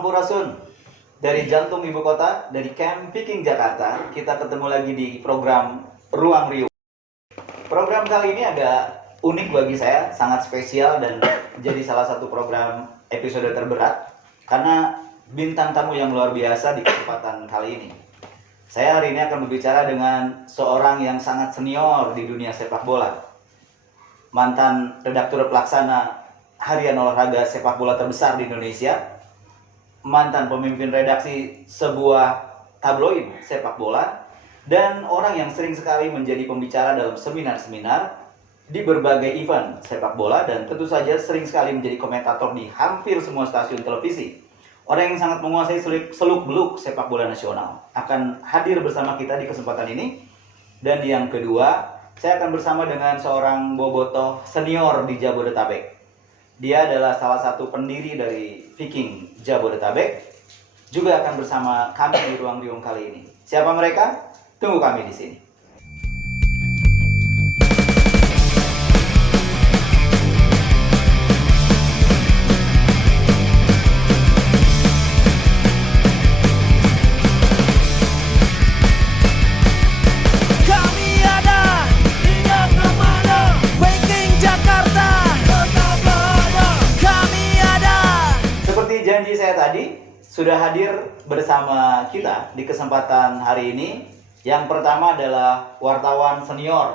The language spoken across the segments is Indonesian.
Sampurasun. Dari jantung ibu kota, dari Camp Viking Jakarta, kita ketemu lagi di program Ruang Riuh. Program kali ini agak unik bagi saya, sangat spesial dan jadi salah satu program episode terberat karena bintang tamu yang luar biasa di kesempatan kali ini. Saya hari ini akan berbicara dengan seorang yang sangat senior di dunia sepak bola. Mantan redaktur pelaksana harian olahraga sepak bola terbesar di Indonesia, mantan pemimpin redaksi sebuah tabloid sepak bola, dan orang yang sering sekali menjadi pembicara dalam seminar-seminar di berbagai event sepak bola, dan tentu saja sering sekali menjadi komentator di hampir semua stasiun televisi. Orang yang sangat menguasai seluk-beluk sepak bola nasional akan hadir bersama kita di kesempatan ini. Dan yang kedua, saya akan bersama dengan seorang bobotoh senior di Jabodetabek. Dia adalah salah satu pendiri dari Viking Jabodetabek. Juga akan bersama kami di Ruang Riung kali ini. Siapa mereka? Tunggu kami di sini. Janji saya tadi sudah hadir bersama kita di kesempatan hari ini. Yang pertama adalah wartawan senior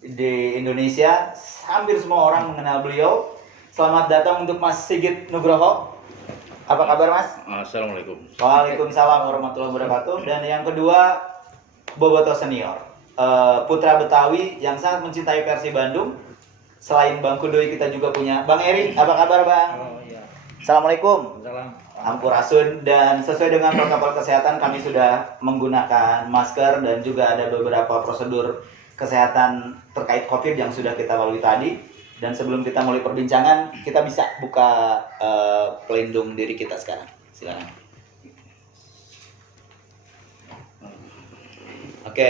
di Indonesia. Hampir semua orang mengenal beliau. Selamat datang untuk Mas Sigit Nugroho. Apa kabar, Mas? Assalamualaikum. Waalaikumsalam warahmatullahi wabarakatuh. Dan yang kedua, bobotoh senior, putra Betawi yang sangat mencintai Persib Bandung. Selain Bang Kudoy, kita juga punya Bang Eri. Apa kabar, Bang? Assalamualaikum. Sampurasun. Dan sesuai dengan protokol kesehatan, kami sudah menggunakan masker dan juga ada beberapa prosedur kesehatan terkait COVID yang sudah kita lalui tadi. Dan sebelum kita mulai perbincangan, kita bisa buka pelindung diri kita sekarang. Silakan. Oke,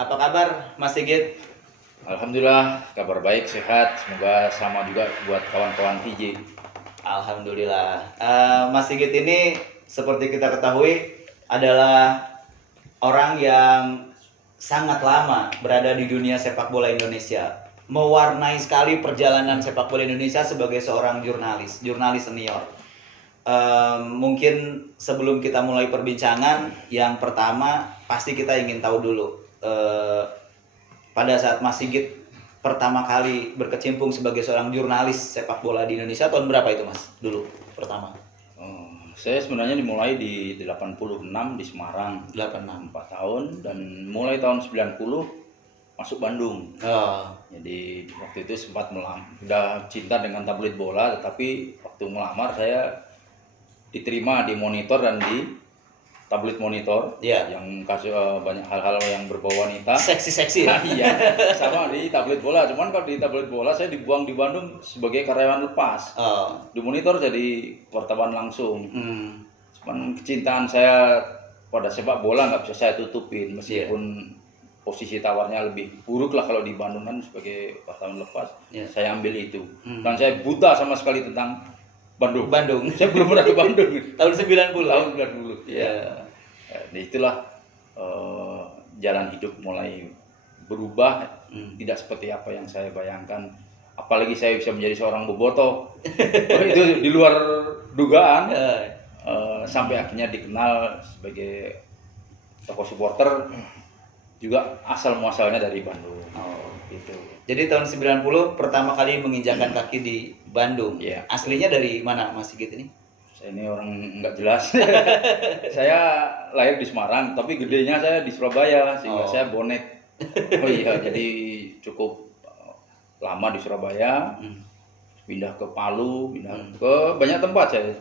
apa kabar Mas Sigit? Alhamdulillah, kabar baik, sehat. Semoga sama juga buat kawan-kawan VJ. Alhamdulillah. Mas Sigit ini seperti kita ketahui adalah orang yang sangat lama berada di dunia sepak bola Indonesia. Mewarnai sekali perjalanan sepak bola Indonesia sebagai seorang jurnalis senior. Mungkin sebelum kita mulai perbincangan, yang pertama pasti kita ingin tahu dulu, pada saat Mas Sigit pertama kali berkecimpung sebagai seorang jurnalis sepak bola di Indonesia tahun berapa itu, Mas? Dulu pertama. Saya sebenarnya dimulai di 86 di Semarang. 86. 4 tahun, dan mulai tahun 90 masuk Bandung. Jadi waktu itu sempat udah cinta dengan tabloid bola, tetapi waktu melamar saya diterima di Monitor dan di tabloid Monitor, yang kasih banyak hal-hal yang berbau wanita, seksi ya. Iya, sama di tabloid bola. Cuman kalau di tabloid bola saya dibuang di Bandung sebagai karyawan lepas. Di Monitor jadi wartawan langsung. Cuman kecintaan saya pada sepak bola nggak bisa saya tutupin, meskipun posisi tawarnya lebih buruk lah kalau di Bandung kan sebagai wartawan lepas. Saya ambil itu, dan saya buta sama sekali tentang Bandung. Saya belum pernah ke Bandung. Tahun 90. Tahun 90. Ya. Nah, itulah jalan hidup mulai berubah, tidak seperti apa yang saya bayangkan. Apalagi saya bisa menjadi seorang bobotoh. Itu di luar dugaan. Sampai akhirnya dikenal sebagai tokoh supporter, juga asal muasalnya dari Bandung. Gitu. Jadi tahun 90 pertama kali menginjakkan kaki di Bandung. Aslinya dari mana Mas Sigit ini? Saya ini orang nggak jelas. Saya lahir di Semarang, tapi gedenya saya di Surabaya, sehingga saya bonek. Jadi cukup lama di Surabaya, pindah ke Palu, pindah ke banyak tempat saya.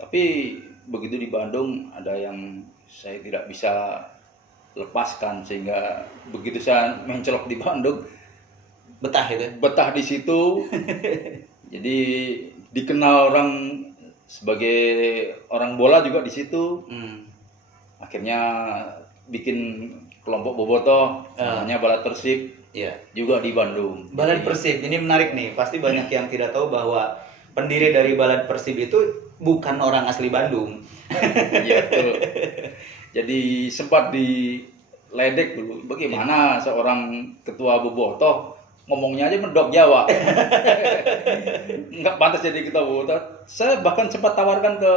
Tapi begitu di Bandung ada yang saya tidak bisa lepaskan, sehingga begitu saya mencolok di Bandung, betah di situ. Jadi dikenal orang sebagai orang bola juga di situ. Akhirnya bikin kelompok bobotoh namanya Balad Persib, juga di Bandung. Balad Persib ini menarik nih, pasti banyak yang tidak tahu bahwa pendiri dari Balad Persib itu bukan orang asli Bandung. Iya betul. Jadi sempat diledek dulu, bagaimana seorang ketua bobotoh ngomongnya aja mendok Jawa. Nggak pantas jadi ketua bobotoh. Saya bahkan sempat tawarkan ke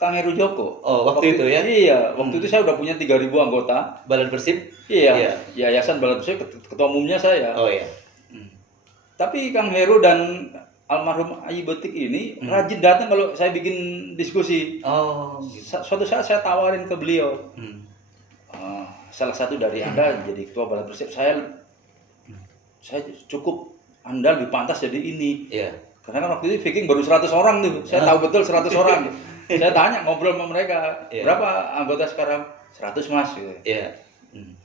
Kang Heru Joko. Oh, waktu itu ya? Iya, waktu itu saya udah punya 3.000 anggota. Badan Persib? Iya, Yayasan Balat Persib, ketua umumnya saya. Oh iya. Tapi Kang Heru dan almarhum Ayi Betik ini rajin datang kalau saya bikin diskusi. Oh. Suatu saat saya tawarin ke beliau, Hmm. salah satu dari Anda jadi ketua Balat Persib, saya cukup Anda lebih pantas jadi ini. Iya. Karena kan waktu itu Viking baru 100 orang tuh, saya tahu betul 100 orang. Saya tanya, ngobrol sama mereka, berapa anggota sekarang? 100 mas. Gitu. Iya.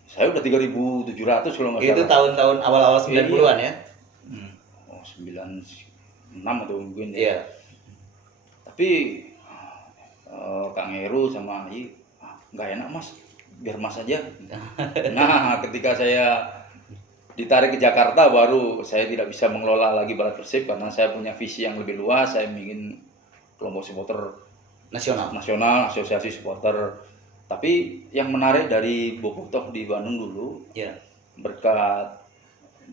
Saya udah 3.700 kalau nggak salah. Itu tahun-tahun awal-awal 90-an ya? Oh, 96 atau mungkin ya. Iya. Tapi Kang Heru sama Ayi, nggak enak mas, biar mas aja. Nah, ketika saya ditarik ke Jakarta, baru saya tidak bisa mengelola lagi Balat Persib karena saya punya visi yang lebih luas. Saya ingin kelompok supporter nasional, asosiasi supporter. Tapi yang menarik dari bobotoh di Bandung dulu, berkat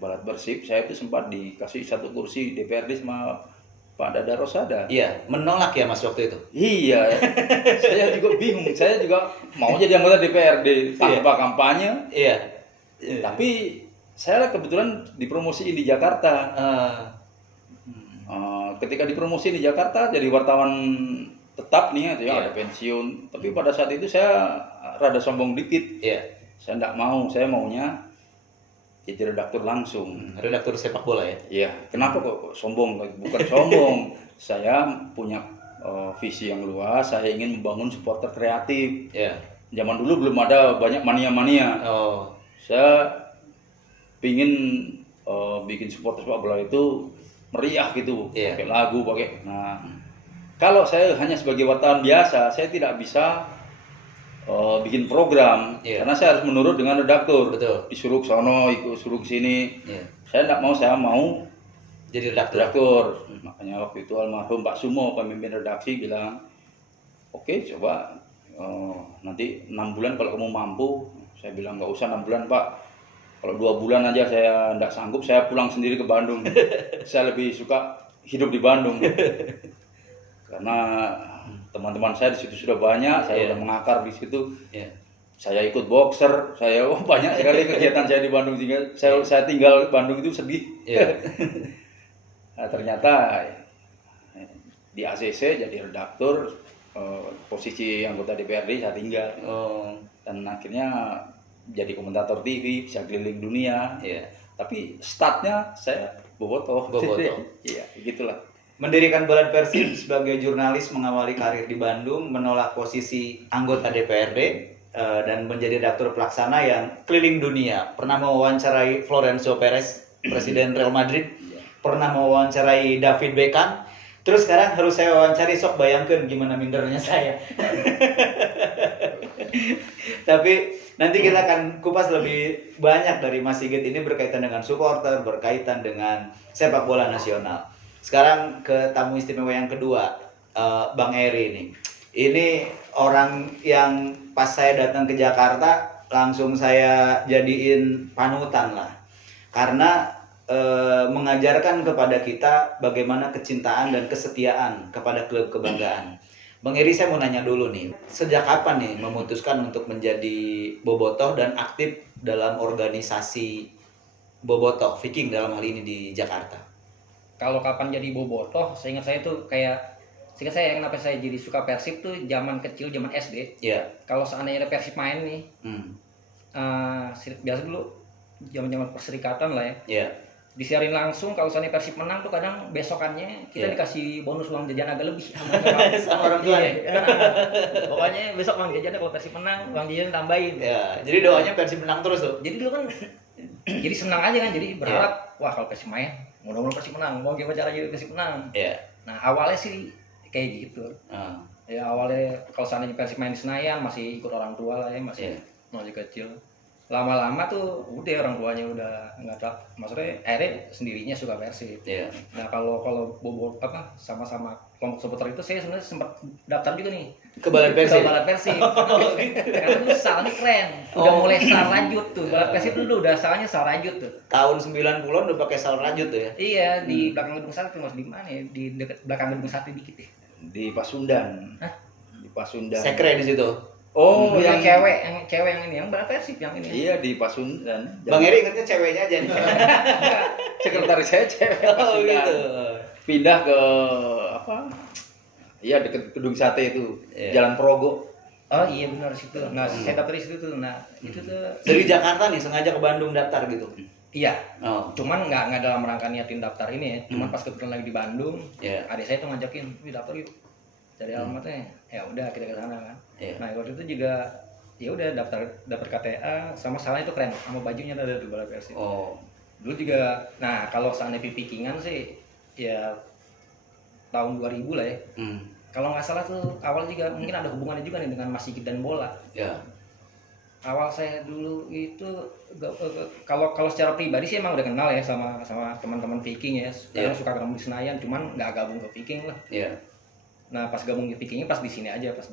Balat Persib, saya itu sempat dikasih satu kursi DPRD sama Pak Dada Rosada. Iya, menolak ya mas waktu itu? Iya, saya juga bingung. Saya juga mau jadi anggota DPRD tanpa kampanye. Iya. Tapi saya kebetulan dipromosiin di Jakarta. Ketika dipromosiin di Jakarta jadi wartawan tetap nih, ada pensiun. Tapi pada saat itu saya rada sombong dikit. Iya. Saya enggak mau, saya maunya jadi redaktur langsung. Redaktur sepak bola ya? Iya. Kenapa kok sombong? Bukan sombong. Saya punya visi yang luas. Saya ingin membangun supporter kreatif. Iya. Zaman dulu belum ada banyak mania-mania. Oh. Saya pingin bikin supporter sepak bola itu meriah gitu, pakai lagu, pakai. Nah, kalau saya hanya sebagai wartawan biasa, saya tidak bisa bikin program karena saya harus menurut dengan redaktur. Betul. Disuruh ke sono, ikut suruh ke sini. Saya tidak mau, saya mau jadi redaktur. Makanya waktu itu almarhum Pak Sumo, pemimpin redaksi, bilang, oke, coba nanti 6 bulan kalau kamu mampu. Saya bilang nggak usah 6 bulan Pak. Kalau 2 bulan aja saya tidak sanggup, saya pulang sendiri ke Bandung. Saya lebih suka hidup di Bandung. Karena teman-teman saya di situ sudah banyak, saya sudah mengakar di situ. Saya ikut boxer, saya banyak sekali kegiatan saya di Bandung. Saya tinggal di Bandung itu sedih. Nah, ternyata di ACC jadi redaktur, posisi anggota DPRD saya tinggal. Dan akhirnya jadi komentator TV, bisa keliling dunia. Tapi startnya saya bobotoh. Iya, gitulah. Mendirikan Balat Persib sebagai jurnalis, mengawali karir di Bandung, menolak posisi anggota DPRD, dan menjadi redaktur pelaksana yang keliling dunia. Pernah mewawancarai Florencio Perez, presiden Real Madrid. Pernah mewawancarai David Beckham. Terus sekarang harus saya wawancari, sok bayangkan gimana mindernya saya. Tapi nanti kita akan kupas lebih banyak dari Mas Sigit ini berkaitan dengan supporter, berkaitan dengan sepak bola nasional. Sekarang ke tamu istimewa yang kedua, Bang Eri ini. Ini orang yang pas saya datang ke Jakarta langsung saya jadiin panutan lah. Karena mengajarkan kepada kita bagaimana kecintaan dan kesetiaan kepada klub kebanggaan. Bang Eri, saya mau nanya dulu nih, sejak kapan nih memutuskan untuk menjadi bobotoh dan aktif dalam organisasi bobotoh Viking dalam hal ini di Jakarta? Kalau kapan jadi bobotoh, seingat saya tuh seingat saya kenapa saya jadi suka Persib tuh zaman kecil, zaman SD. Iya. Kalau seandainya ada Persib main nih, biasa dulu zaman perserikatan lah ya. Iya. Disiarin langsung, kalau seandainya Persib menang tuh kadang besokannya kita dikasih bonus uang jajan agak lebih sama orang tua. Pokoknya besok uang jajannya kalau Persib menang, uang jajan tambahin. Ya, jadi doanya Persib menang terus tuh. Jadi dulu kan jadi senang aja kan, jadi berharap wah kalau Persib main, mudah-mudahan Persib menang, mau gimana caranya Persib menang. Iya. Nah, awalnya sih kayak gitu. Ya awalnya kalau seandainya Persib main di Senayan masih ikut orang tua lah ya, masih kecil. lama-lama tuh udah orang tuanya udah nggak tahu, maksudnya akhirnya sendirinya suka Persib. Iya. Nah kalau bobo apa sama-sama kelompok supporter itu saya sebenarnya sempat daftar juga nih Ke Balad Persib. ke Balad Persib. Karena tuh salahnya keren, udah mulai sarajut tuh. Balad Persib dulu udah salahnya sarajut tuh. Tahun 90-an udah pakai sal rajut tuh ya. Iya, di belakang gedung sate, Mas, di mana ya? Di dekat belakang gedung sate dikit ya. Di Pasundan. Hah? Di Pasundan. Sekre di situ. Oh, yang yang cewek yang ini, yang Balad Persib yang ini. iya di Pasundan. Bang Eri ingetnya ceweknya aja nih. Sekretaris saya cewek Oh Pasundan. gitu. Pindah ke apa? Iya deket gedung sate itu, Iya. Jalan Progo. Oh iya benar situ. Nah, saya daftar di situ tuh. Nah, itu tuh Dari Jakarta nih sengaja ke Bandung daftar gitu. iya. Oh. Cuman nggak dalam rangka niatin daftar ini ya. Cuman pas kebetulan lagi di Bandung, Iya. adik saya tuh ngajakin, "Wih, daftar yuk." Cari alamatnya. Ya udah kita ke sana kan. Iya. Nah, waktu itu juga ya udah daftar KTA sama salahnya itu keren sama bajunya ada di Balad Persib. Oh. Dulu juga nah kalau seandainya pipikingan sih ya tahun 2000 lah ya. Hmm. Kalau nggak salah tuh awal juga mungkin ada hubungannya juga nih dengan Mas Sigit dan bola. Ya. Awal saya dulu itu kalau secara pribadi sih emang udah kenal ya sama teman-teman Viking ya. Sekarang Iya. suka ketemu di Senayan, cuman nggak gabung ke Viking lah. Iya. Nah pas gabung ke Vikingnya pas di sini aja, pas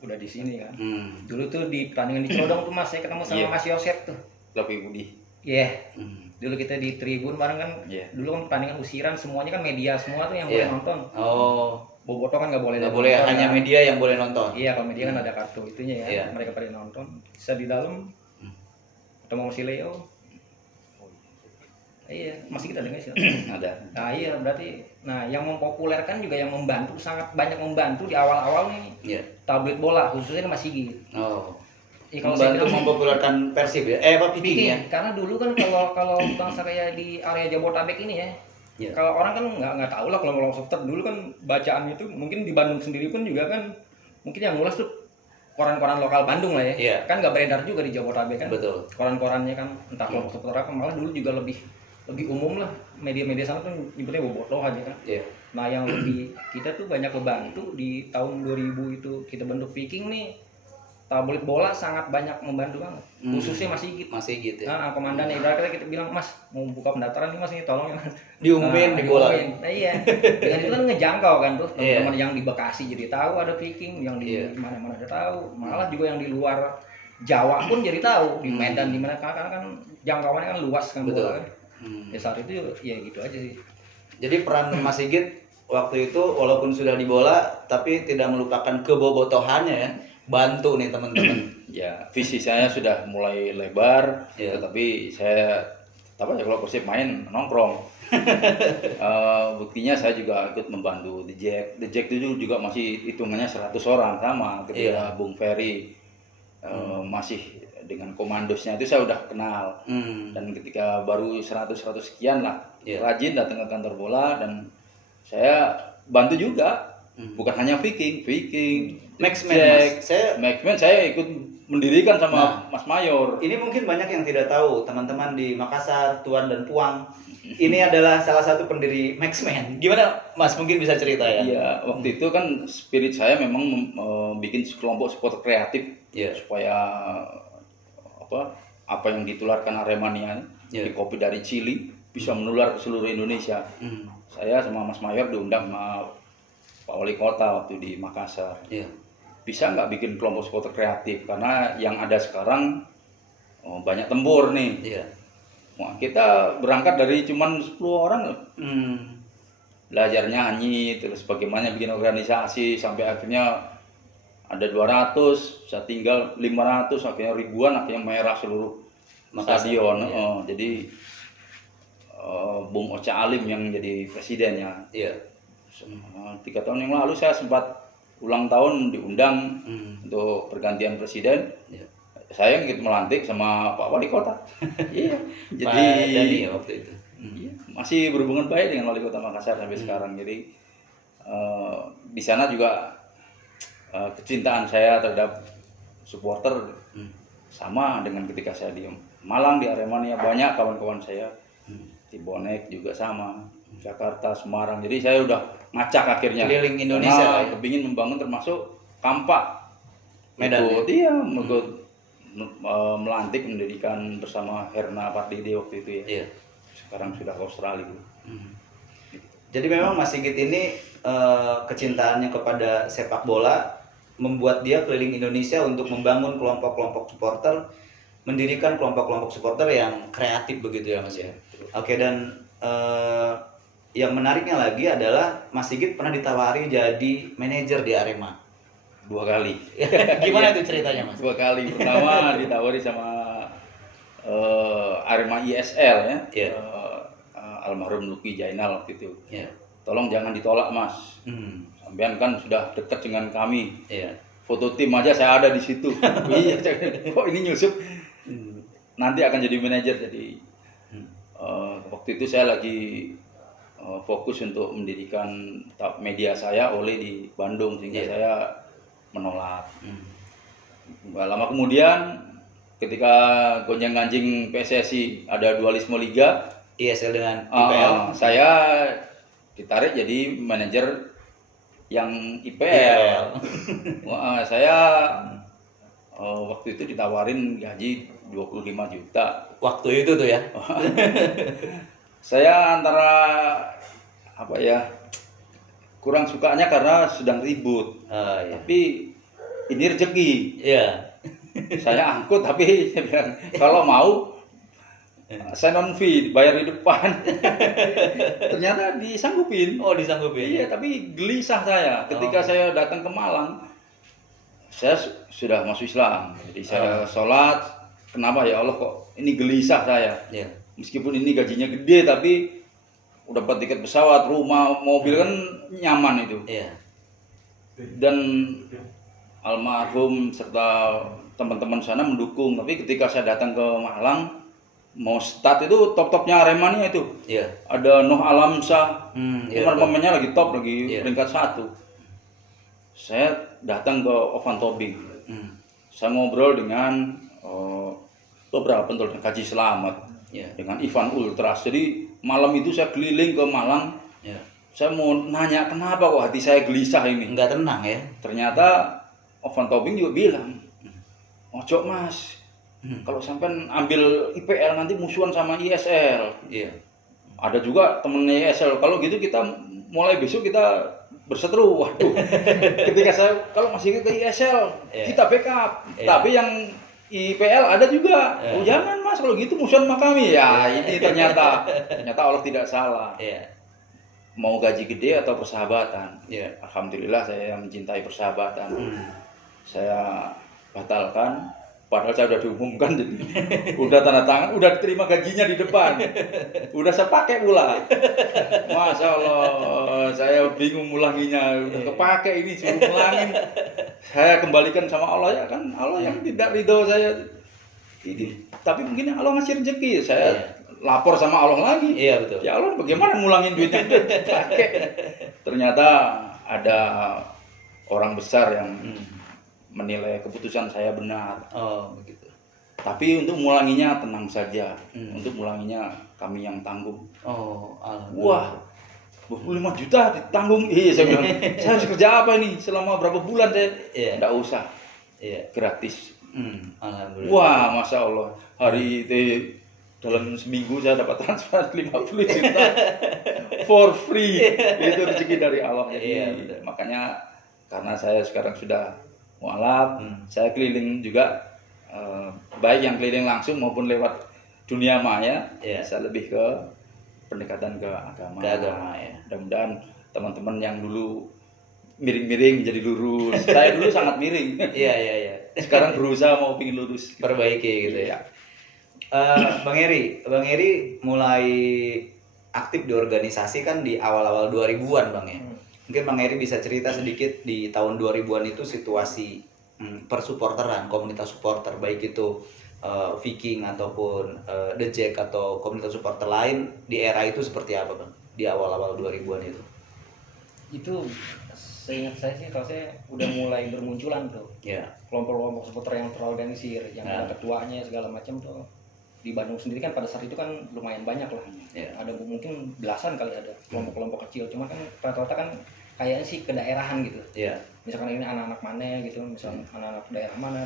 udah di sini kan. Hmm. Dulu tuh di pertandingan di Celodong tuh Mas, saya ketemu sama Iya. Mas Yosep tuh. Tapi Budi. Iya. Hmm. Dulu kita di Tribun bareng kan. Iya. Dulu kan pertandingan usiran semuanya kan media semua tuh yang Iya. boleh nonton. Oh. Boboto kan nggak boleh. Nggak boleh, nonton, hanya kan. media yang boleh nonton. Iya, kalau media kan ada kartu itunya ya. Iya. Mereka pada nonton. Bisa di dalam. Ketemu si Leo. Iya, masih kita dengar sih. Ada. Nah iya berarti, nah yang mempopulerkan juga yang membantu sangat banyak membantu di awal-awal nih Iya. tabloid bola khususnya Mas Sigit. Oh. Ya, kalau saya Membantu bilang mempopulerkan Persib ya. Apa Viking Viking, ya? karena dulu kan kalau bangsa kayak di area Jabodetabek ini ya, Iya. kalau orang kan nggak tahu lah kalau ngomong supporter dulu kan bacaan itu mungkin di Bandung sendiri pun juga kan mungkin yang ngulas tuh koran-koran lokal Bandung lah ya. Iya. Kan nggak beredar juga di Jabodetabek kan. Betul. Koran-korannya kan entah kelompok supporter apa, malah dulu juga lebih umum lah, media-media sana tuh nyebutnya bobotoh aja kan. Iya. Nah yang lebih kita tuh banyak membantu di tahun 2000 itu kita bentuk Viking nih, tabloid bola sangat banyak membantu banget, khususnya Mas Sigit. Masih gitu. Ya. Nah komandan ibaratnya kita bilang, "Mas mau buka pendaftaran nih Mas, ini tolong ya Mas." Diumumin di bola. diumumin. Nah iya, dengan itu kan ngejangkau kan tuh Iya. teman-teman yang di Bekasi jadi tahu ada Viking, yang di Iya. mana-mana ada tahu, malah juga yang di luar Jawa pun jadi tahu, di Medan di mana karena kan jangkauannya kan luas kan Betul. bola kan. Ya saat itu ya gitu aja sih. Jadi peran Mas Sigit waktu itu walaupun sudah di bola tapi tidak melupakan kebobotohannya ya. Bantu nih teman-teman. Ya, visi saya sudah mulai lebar, Iya. tetapi saya apa ya kalau Persib main nongkrong. Buktinya saya juga ikut membantu The Jack. The Jack itu juga masih hitungannya 100 orang sama ketika Iya. Bung Ferry masih dengan komandosnya itu saya udah kenal. Dan ketika baru 100 sekian lah, Iya. rajin datang ke kantor bola dan saya bantu juga. Bukan hanya Viking, Maxman, Jack, Mas. Maxman saya ikut mendirikan sama Nah. Mas Mayor. Ini mungkin banyak yang tidak tahu, teman-teman di Makassar, Tuan dan Puang. Ini adalah salah satu pendiri Maxman. Gimana Mas mungkin bisa cerita ya? Iya, waktu itu kan spirit saya memang bikin kelompok supporter kreatif Iya. supaya apa yang ditularkan Aremania Iya. di kopi dari Chili bisa menular ke seluruh Indonesia. Saya sama Mas Mayor diundang sama Pak Wali Kota waktu di Makassar. Iya. Bisa nggak bikin kelompok supporter kreatif karena yang ada sekarang banyak tempur nih. Iya. Wah, kita berangkat dari cuman 10 orang loh. Belajar nyanyi terus bagaimana bikin organisasi sampai akhirnya ada 200, saya tinggal 500, akhirnya ribuan, akhirnya merah seluruh Makassar, stadion. iya. Jadi Bung Ocha Alim yang jadi presidennya. Iya. 3 tahun yang lalu saya sempat ulang tahun diundang untuk pergantian presiden. Iya. Saya ikut melantik sama Pak Wali Kota. Iya. Jadi Jadi Dani ya waktu itu. iya, masih berhubungan baik dengan Wali Kota Makassar sampai sekarang. Jadi di sana juga kecintaan saya terhadap supporter sama dengan ketika saya di Malang, di Aremania, banyak kawan-kawan saya di Bonek juga sama, Jakarta, Semarang. Jadi saya udah ngacak akhirnya Keliling Indonesia lah ya. kepingin membangun termasuk Kampak Medan ikut, iya ikut melantik mendirikan bersama Herna Pardede waktu itu ya. Iya. Sekarang sudah ke Australia. Jadi memang Mas Sigit ini kecintaannya kepada sepak bola membuat dia keliling Indonesia untuk membangun kelompok-kelompok supporter, mendirikan kelompok-kelompok supporter yang kreatif begitu ya Mas ya. Oke, dan yang menariknya lagi adalah Mas Sigit pernah ditawari jadi manajer di Arema. 2 kali. Gimana itu ceritanya Mas? 2 kali. Pertama ditawari sama Arema ISL ya. Iya. Almarhum Luki Jainal waktu itu. Iya. Tolong jangan ditolak Mas. Sampean kan sudah dekat dengan kami. Iya. Foto tim aja saya ada di situ. Iya, kok ini nyusup. Nanti akan jadi manajer. Jadi waktu itu saya lagi fokus untuk mendirikan media saya oleh di Bandung sehingga saya menolak. Gak lama kemudian ketika gonjang-ganjing PSSI ada dualisme liga, ISL dengan IPL. saya ditarik jadi manajer yang IPL. Wah, saya waktu itu ditawarin gaji 25 juta. Waktu itu tuh ya. Saya antara apa ya, kurang sukanya karena sedang ribut. Iya. Tapi ini rezeki. Iya. Saya angkut tapi saya bilang kalau mau saya non fee bayar di depan. Ternyata disanggupin. Oh, disanggupin. Iya, tapi gelisah saya ketika saya datang ke Malang. Saya sudah masuk Islam. Jadi saya sholat, kenapa ya Allah kok ini gelisah saya. Iya. Meskipun ini gajinya gede tapi udah dapat tiket pesawat, rumah, mobil kan nyaman itu. Iya. Dan almarhum serta teman-teman sana mendukung. Tapi ketika saya datang ke Malang mau start itu top-topnya Aremania itu. Iya. Ada Noh Alamsyah, Iya. lagi top, lagi Iya. peringkat 1. Saya datang ke Ovan Tobing. Saya ngobrol dengan beberapa penonton Kaji Selamat, Iya. dengan Ivan Ultras. Jadi malam itu saya keliling ke Malang. Iya. Saya mau nanya kenapa kok hati saya gelisah ini. Enggak tenang ya. Ternyata Ovan Tobing juga bilang, ojo Mas, kalau sampai ambil IPL nanti musuhan sama ISL. Iya. Ada juga temennya ISL. Kalau gitu kita mulai besok kita berseteru. Waduh. Ketika saya kalau masih ke ISL, kita backup. Tapi yang IPL ada juga. Oh, jangan Mas, kalau gitu musuhan sama kami. Ya, ini ternyata Allah tidak salah. Iya. Mau gaji gede atau persahabatan? Iya. Alhamdulillah saya mencintai persahabatan. Saya batalkan. Padahal saya udah diumumkan, jadi udah tanda tangan, udah diterima gajinya di depan, udah saya pakai pula. Masya Allah, saya bingung ngulanginya, udah kepake ini suruh ngulangin. Saya kembalikan sama Allah, ya kan Allah yang tidak ridho saya. Ini, tapi mungkin Allah ngasih rezeki, saya lapor sama Allah lagi. Iya, betul. Ya Allah, bagaimana ngulangin duitnya pakai? Ternyata ada orang besar yang menilai keputusan saya benar. Oh, begitu. Tapi untuk mengulanginya tenang saja. Untuk mengulanginya kami yang tanggung. Oh, alhamdulillah. Wah, 25 juta ditanggung. Iya, saya bilang, saya harus kerja apa ini selama berapa bulan saya? Enggak usah. Iya. Gratis. Alhamdulillah. Wah, Masya Allah. Hari itu dalam seminggu saya dapat transfer 50 juta for free. Itu rezeki dari Allah. Jadi, makanya karena saya sekarang sudah mualaf, saya keliling juga, baik yang keliling langsung maupun lewat dunia maya. Saya lebih ke pendekatan ke agama. Ya. Mudah-mudahan teman-teman yang dulu miring-miring menjadi lurus. Saya dulu sangat miring. Iya. Sekarang berusaha mau pingin lurus. Perbaiki gitu ya. Bang Eri mulai aktif di organisasi kan di awal-awal 2000-an Bang ya. Mungkin Bang Eri bisa cerita sedikit di tahun 2000-an itu situasi persupporteran, komunitas supporter baik itu Viking ataupun The Jack atau komunitas supporter lain di era itu seperti apa Bang? Di awal-awal 2000-an itu. Itu seingat saya sih kalau saya udah mulai bermunculan tuh. Kelompok-kelompok supporter yang terorganisir, yang ada ketuanya segala macam tuh. Di Bandung sendiri kan pada saat itu kan lumayan banyak lah. Ada mungkin belasan kali ada kelompok-kelompok kecil, cuma kan rata-rata kan kayaknya sih kedaerahan gitu. Misalkan ini anak-anak mana gitu, misalkan anak-anak daerah mana.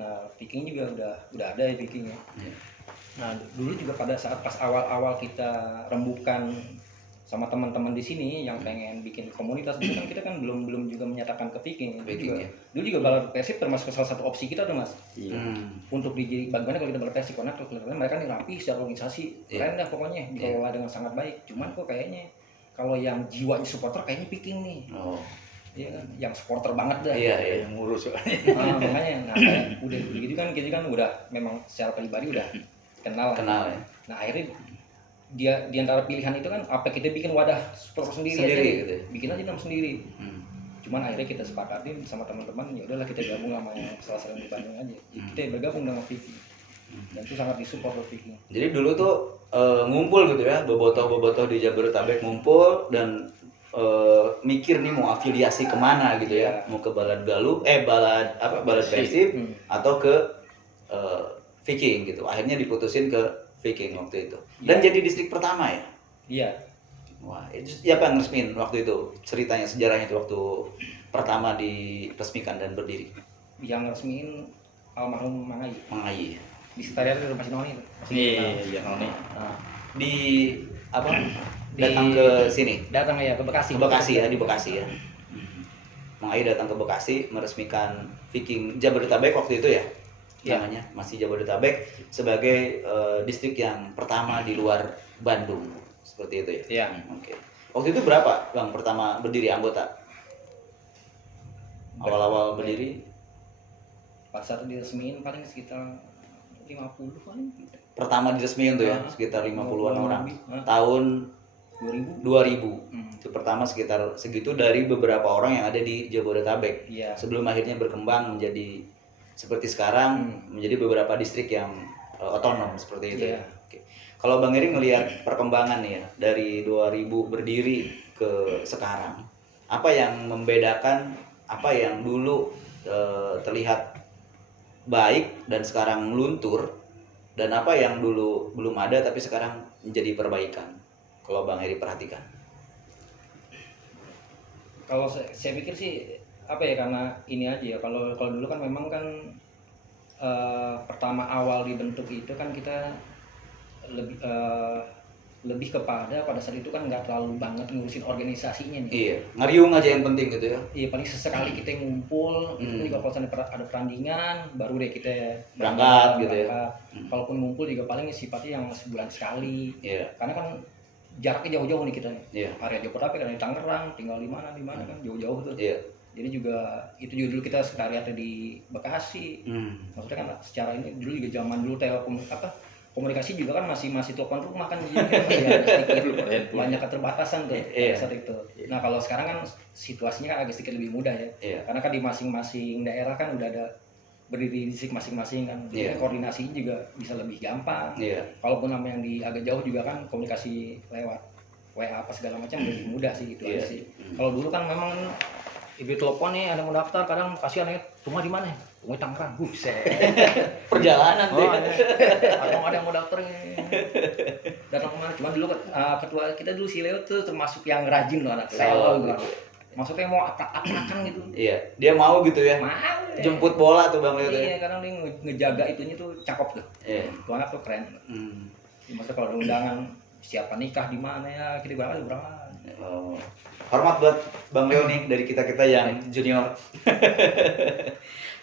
Nah, Viking juga udah ada ya Vikingnya. Iya. Nah, dulu juga pada saat pas awal-awal kita rembukan sama teman-teman di sini yang pengen bikin komunitas, dulu kan kita kan belum juga menyatakan ke Viking. Dulu juga balap Persib termasuk salah satu opsi kita tuh Mas. Iya. Untuk bagaimana kalau kita balap Persib, karena kelihatan mereka nih rapi secara organisasi, keren dah pokoknya, dikelola dengan sangat baik. Cuman kok kayaknya kalau yang jiwanya supporter kayaknya Viking nih. Iya kan, yang supporter banget dah. Iya, yang ngurus. Makanya, kayak udah gitu kan, kita kan udah memang secara pribadi udah kenal ya. Nah akhirnya dia di antara pilihan itu kan apa kita bikin wadah supporter sendiri aja gitu. Bikin aja nama sendiri. Cuman akhirnya kita sepakatin sama teman-teman, ya udahlah kita gabung sama yang salah di Bandung aja. Kita bergabung dengan Viking. Dan itu sangat disupport oleh Viking. Jadi dulu tuh ngumpul gitu ya, bobotoh di Jabodetabek ngumpul dan mikir nih mau afiliasi kemana gitu ya, mau ke Balad Galuh, Balad Persib atau ke Viking gitu. Akhirnya diputusin ke Viking waktu itu. Dan jadi distrik pertama ya? Iya. Wah, itu siapa yang resmin waktu itu? Ceritanya, sejarahnya itu waktu pertama diresmikan dan berdiri. Yang resmiin almarhum Mangai. Di sekretariat di rumah Sinoni itu. Iya, Noni. Nah, datang ke sini. Datang ya ke Bekasi. Ke Bekasi ya, di Bekasi ya. Mang Ai datang ke Bekasi meresmikan Viking Jabodetabek waktu itu ya. Namanya masih Jabodetabek sebagai distrik yang pertama di luar Bandung. Seperti itu ya. Iya. Oke. Waktu itu berapa Bang pertama berdiri anggota? Awal-awal berdiri Pas saat diresmiin paling sekitar 50 paling. pertama diresmiin tuh ya, sekitar 50-an orang. Tahun 2000. Itu pertama sekitar segitu dari beberapa orang yang ada di Jabodetabek. Iya. Sebelum akhirnya berkembang menjadi seperti sekarang, menjadi beberapa distrik yang otonom seperti itu. Iya. Oke. Kalau Bang Eri ngelihat perkembangan nih ya dari 2000 berdiri ke sekarang, apa yang membedakan apa yang dulu terlihat baik dan sekarang luntur, dan apa yang dulu belum ada tapi sekarang menjadi perbaikan? Kalau Bang Eri perhatikan. Kalau saya pikir sih apa ya, karena ini aja ya, kalau dulu kan memang kan pertama awal dibentuk itu kan kita lebih kepada pada saat itu kan nggak terlalu banget ngurusin organisasinya nih. Iya, ngariung aja yang penting gitu ya. Iya, paling sesekali kita ngumpul, itu juga kalau ada perandingan baru deh kita berangkat gitu ya. Kalaupun ngumpul juga paling sifatnya yang sebulan sekali. Iya. Karena kan jaraknya jauh-jauh nih kita nih. Iya. Area Jabodetabek kan di Tangerang, tinggal di mana kan jauh-jauh tuh. Iya. Jadi juga itu juga dulu kita sekretariatnya di Bekasi. Maksudnya kan secara ini dulu juga zaman dulu komunikasi juga kan masih telepon rumah kan, jadi kan masih ada sedikit banyak keterbatasan tuh saat itu. Nah kalau sekarang kan situasinya kan agak sedikit lebih mudah ya, karena kan di masing-masing daerah kan udah ada berdiri di distrik masing-masing kan, jadi koordinasinya juga bisa lebih gampang. Kalaupun nama yang di agak jauh juga kan komunikasi lewat WA apa segala macam lebih mudah sih gitu aja sih. Kalau dulu kan memang ibu telepon nih ada mau daftar, kadang kasihan ya, rumah di mana? Rumah di Tangerang, buset. Perjalanan tuh. Ada yang mau daftar nih. Datang kemana? Cuman dulu ketua kita dulu si Leo tuh termasuk yang rajin loh, anak selalu gitu. Maksudnya mau aprak-aprakan gitu. Iya, dia mau gitu ya. Mau. Jemput bola tuh Bang Leo tuh. Iya, kadang dia ngejaga itunya tuh cakep tuh. Iya. Tuh anak tuh keren. Maksudnya kalau ada undangan siapa nikah di mana ya, kita berangkat. Hormat buat Bang Leo nih dari kita yang junior.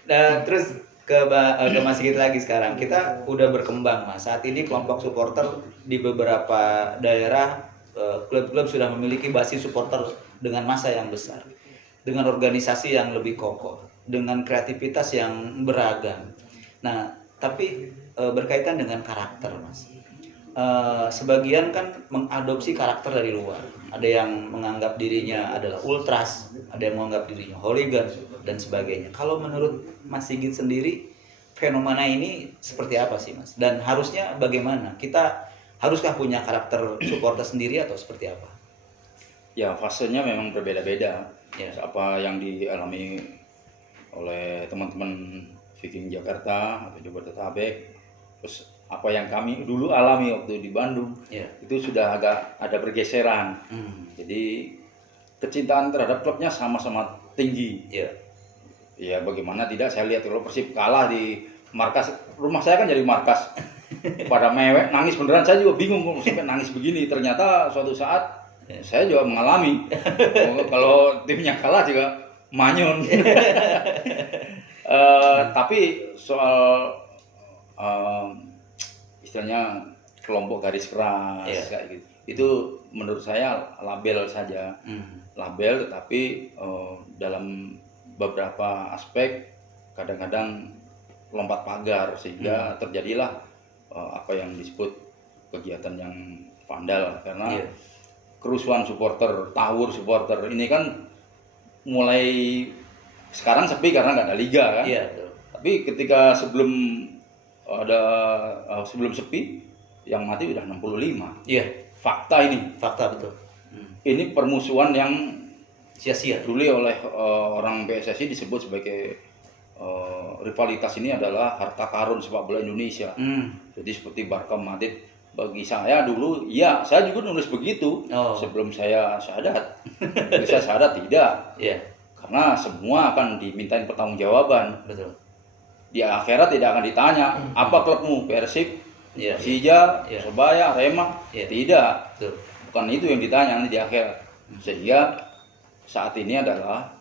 Nah, terus ke Mas Sigit lagi sekarang. Kita udah berkembang Mas. Saat ini kelompok supporter di beberapa daerah, klub-klub sudah memiliki basis supporter dengan massa yang besar, dengan organisasi yang lebih kokoh, dengan kreativitas yang beragam. Nah, tapi berkaitan dengan karakter Mas. Sebagian kan mengadopsi karakter dari luar. Ada yang menganggap dirinya adalah ultras, ada yang menganggap dirinya hooligan dan sebagainya. Kalau menurut Mas Sigit sendiri, fenomena ini seperti apa sih Mas? Dan harusnya bagaimana? Kita haruskah punya karakter supporter sendiri atau seperti apa? Ya fasenya memang berbeda-beda. Ya. Apa yang dialami oleh teman-teman Viking Jakarta atau Jabodetabek, terus apa yang kami dulu alami waktu di Bandung, itu sudah agak ada pergeseran. Jadi kecintaan terhadap klubnya sama-sama tinggi. ya bagaimana tidak, saya lihat kalau Persib kalah di markas rumah saya kan jadi markas pada mewek nangis beneran, saya juga bingung kok sampai nangis begini. Ternyata suatu saat saya juga mengalami kalau timnya kalah juga manyun. Tapi soal istilahnya kelompok garis keras kayak gitu, itu menurut saya label saja, label, tetapi dalam beberapa aspek kadang-kadang lompat pagar sehingga terjadilah apa yang disebut kegiatan yang vandal, karena kerusuhan supporter, tawur supporter ini kan mulai sekarang sepi karena nggak ada liga kan. Tapi ketika sebelum sepi yang mati udah 65. Fakta ini. Fakta betul. Ini permusuhan yang Sia-sia. dulu oleh orang PSSI disebut sebagai rivalitas ini adalah harta karun sepak bola Indonesia. Jadi seperti Barca Madrid, bagi saya dulu, ya saya juga nulis begitu sebelum saya syahadat. Jadi saya syahadat tidak, karena semua akan dimintain pertanggungjawaban. Betul. Di akhirat tidak akan ditanya apa klubmu, Persib, Persija, Persebaya, Arema, tidak. Betul. Bukan itu yang ditanya nanti di akhirat. Sehingga saat ini adalah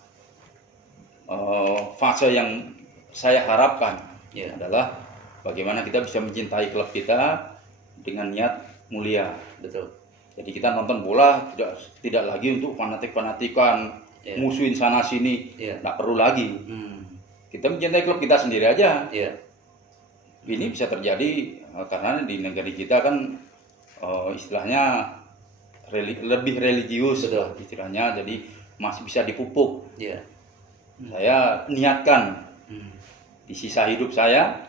fase yang saya harapkan adalah bagaimana kita bisa mencintai klub kita dengan niat mulia. Betul. Jadi kita nonton bola tidak lagi untuk fanatik-fanatikan, musuhin sana sini, tidak perlu lagi. Kita mencintai klub kita sendiri aja. Ini bisa terjadi karena di negara kita kan istilahnya lebih religius, istilahnya, jadi masih bisa dipupuk. Saya niatkan di sisa hidup saya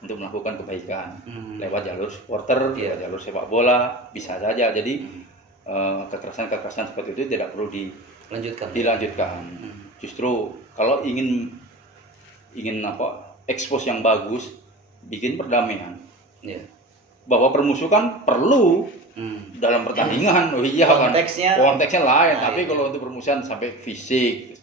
untuk melakukan kebaikan lewat jalur supporter, lewat jalur sepak bola, bisa saja. Jadi kekerasan-kekerasan seperti itu tidak perlu dilanjutkan. Justru kalau ingin expose yang bagus, bikin perdamaian. Bahwa permusuhan perlu dalam pertandingan, konteksnya lain. Tapi kalau untuk permusuhan sampai fisik,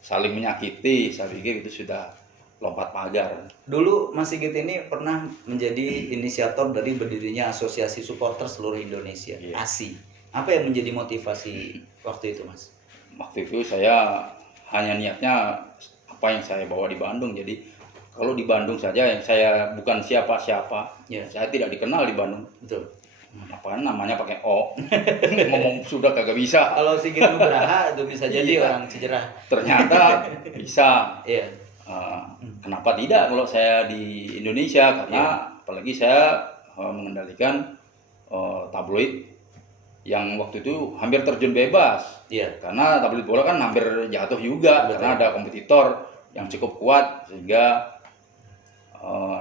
saling menyakiti, saya pikir itu sudah lompat pagar. Dulu Mas Sigit ini pernah menjadi inisiator dari berdirinya Asosiasi Supporter Seluruh Indonesia, ASI. Apa yang menjadi motivasi waktu itu, Mas? Waktu itu saya hanya niatnya apa yang saya bawa di Bandung. Jadi kalau di Bandung saja, yang saya bukan siapa-siapa, saya tidak dikenal di Bandung. Betul. Apaan namanya pakai O, ngomong sudah kagak bisa. Kalau Sigit Nugraha itu bisa jadi orang Cijerah. Ternyata bisa. Kenapa tidak kalau saya di Indonesia? Karena apalagi saya mengendalikan tabloid yang waktu itu hampir terjun bebas. Karena tabloid bola kan hampir jatuh juga. Karena ada kompetitor yang cukup kuat, sehingga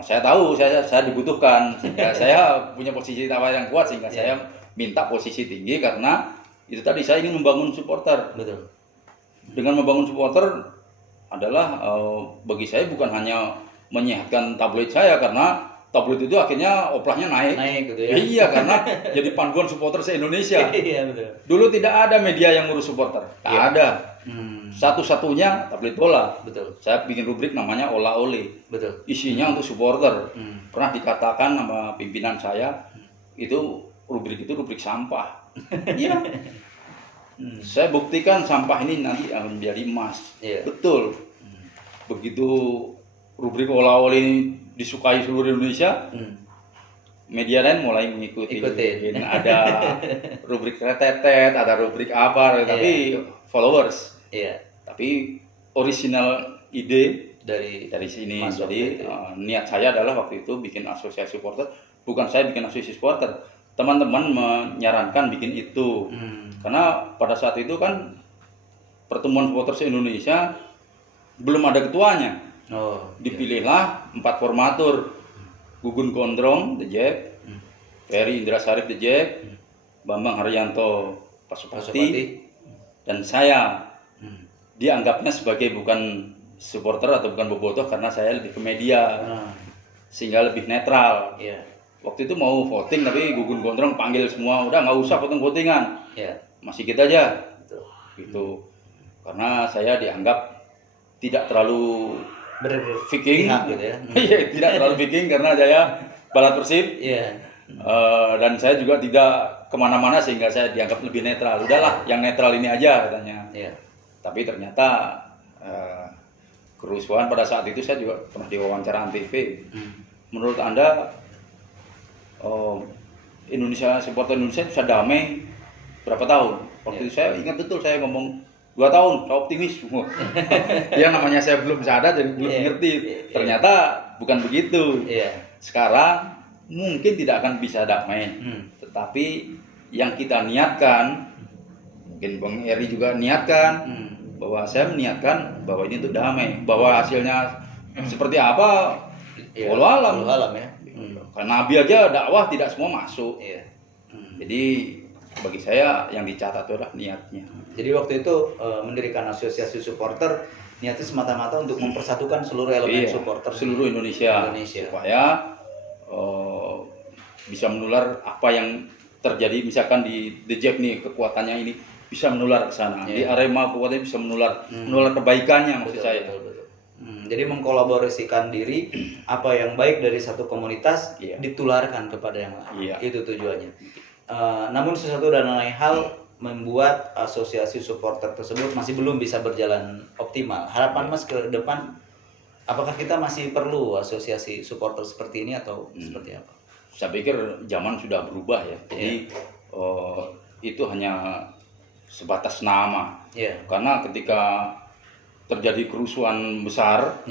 saya tahu saya dibutuhkan, sehingga saya punya posisi tawar yang kuat, sehingga saya minta posisi tinggi karena itu tadi, saya ingin membangun supporter. Betul. Dengan membangun supporter adalah bagi saya bukan hanya menyehatkan tabloid saya, karena tabloid itu akhirnya oplahnya naik gitu ya. Iya, karena jadi panduan supporter se-Indonesia. Betul. Dulu tidak ada media yang ngurus supporter, tidak ada. Satu-satunya tabloid bola. Betul. Saya bikin rubrik namanya Ola Ole. Betul. Isinya untuk supporter. Pernah dikatakan sama pimpinan saya, itu rubrik sampah. Iya. Saya buktikan sampah ini nanti akan menjadi emas. Betul. Begitu rubrik Ola Ole ini disukai seluruh Indonesia, media lain mulai mengikuti. Ada rubrik retetet, ada rubrik apa, tapi followers. Tapi original ide dari sini. Jadi niat saya adalah waktu itu bikin asosiasi supporter. Bukan saya bikin asosiasi supporter, teman-teman menyarankan bikin itu. Karena pada saat itu kan pertemuan supporter se-Indonesia belum ada ketuanya. Dipilihlah 4 formatur: Gugun Kondrong, The Jack, Ferry Indrasarif, The Jack, Bambang Haryanto, Pasupati, dan saya. Dianggapnya sebagai bukan supporter atau bukan bobotoh karena saya lebih ke media, sehingga lebih netral. Waktu itu mau voting, tapi Gugun Kondrong panggil semua, udah nggak usah votingan, masih kita aja. Gitu. Karena saya dianggap tidak terlalu Viking berpihak gitu ya. Iya, tidak terlalu Viking karena saya balap Persib. Iya. Dan saya juga tidak kemana-mana sehingga saya dianggap lebih netral. Udahlah, yang netral ini aja katanya. Iya. Tapi ternyata kerusuhan pada saat itu saya juga pernah diwawancara Antv. Menurut Anda Indonesia, supporter Indonesia bisa damai berapa tahun? Waktu itu saya ingat betul saya ngomong 2 tahun, saya optimis. Ya namanya saya belum sadar jadi belum ngerti. Ternyata bukan begitu. Sekarang mungkin tidak akan bisa damai. Tetapi yang kita niatkan, mungkin Bang Eri juga niatkan, bahwa saya meniatkan bahwa ini untuk damai. Bahwa hasilnya seperti apa? Wallahu alam. Wallahu alam ya. Karena Nabi aja dakwah tidak semua masuk. Jadi bagi saya yang dicatat itu adalah niatnya. Jadi waktu itu mendirikan asosiasi supporter niatnya semata-mata untuk mempersatukan seluruh elemen supporter seluruh Indonesia. Supaya bisa menular apa yang terjadi misalkan di The Jack nih kekuatannya ini bisa menular ke sana. Di Arema kekuatannya bisa menular kebaikannya maksud saya. Betul. Jadi mengkolaborasikan diri apa yang baik dari satu komunitas ditularkan kepada yang lain. Itu tujuannya. Namun sesuatu dan lain hal membuat asosiasi supporter tersebut masih belum bisa berjalan optimal. Harapan Mas ke depan, apakah kita masih perlu asosiasi supporter seperti ini atau seperti apa? Saya pikir zaman sudah berubah ya. Jadi itu hanya sebatas nama. Karena ketika terjadi kerusuhan besar,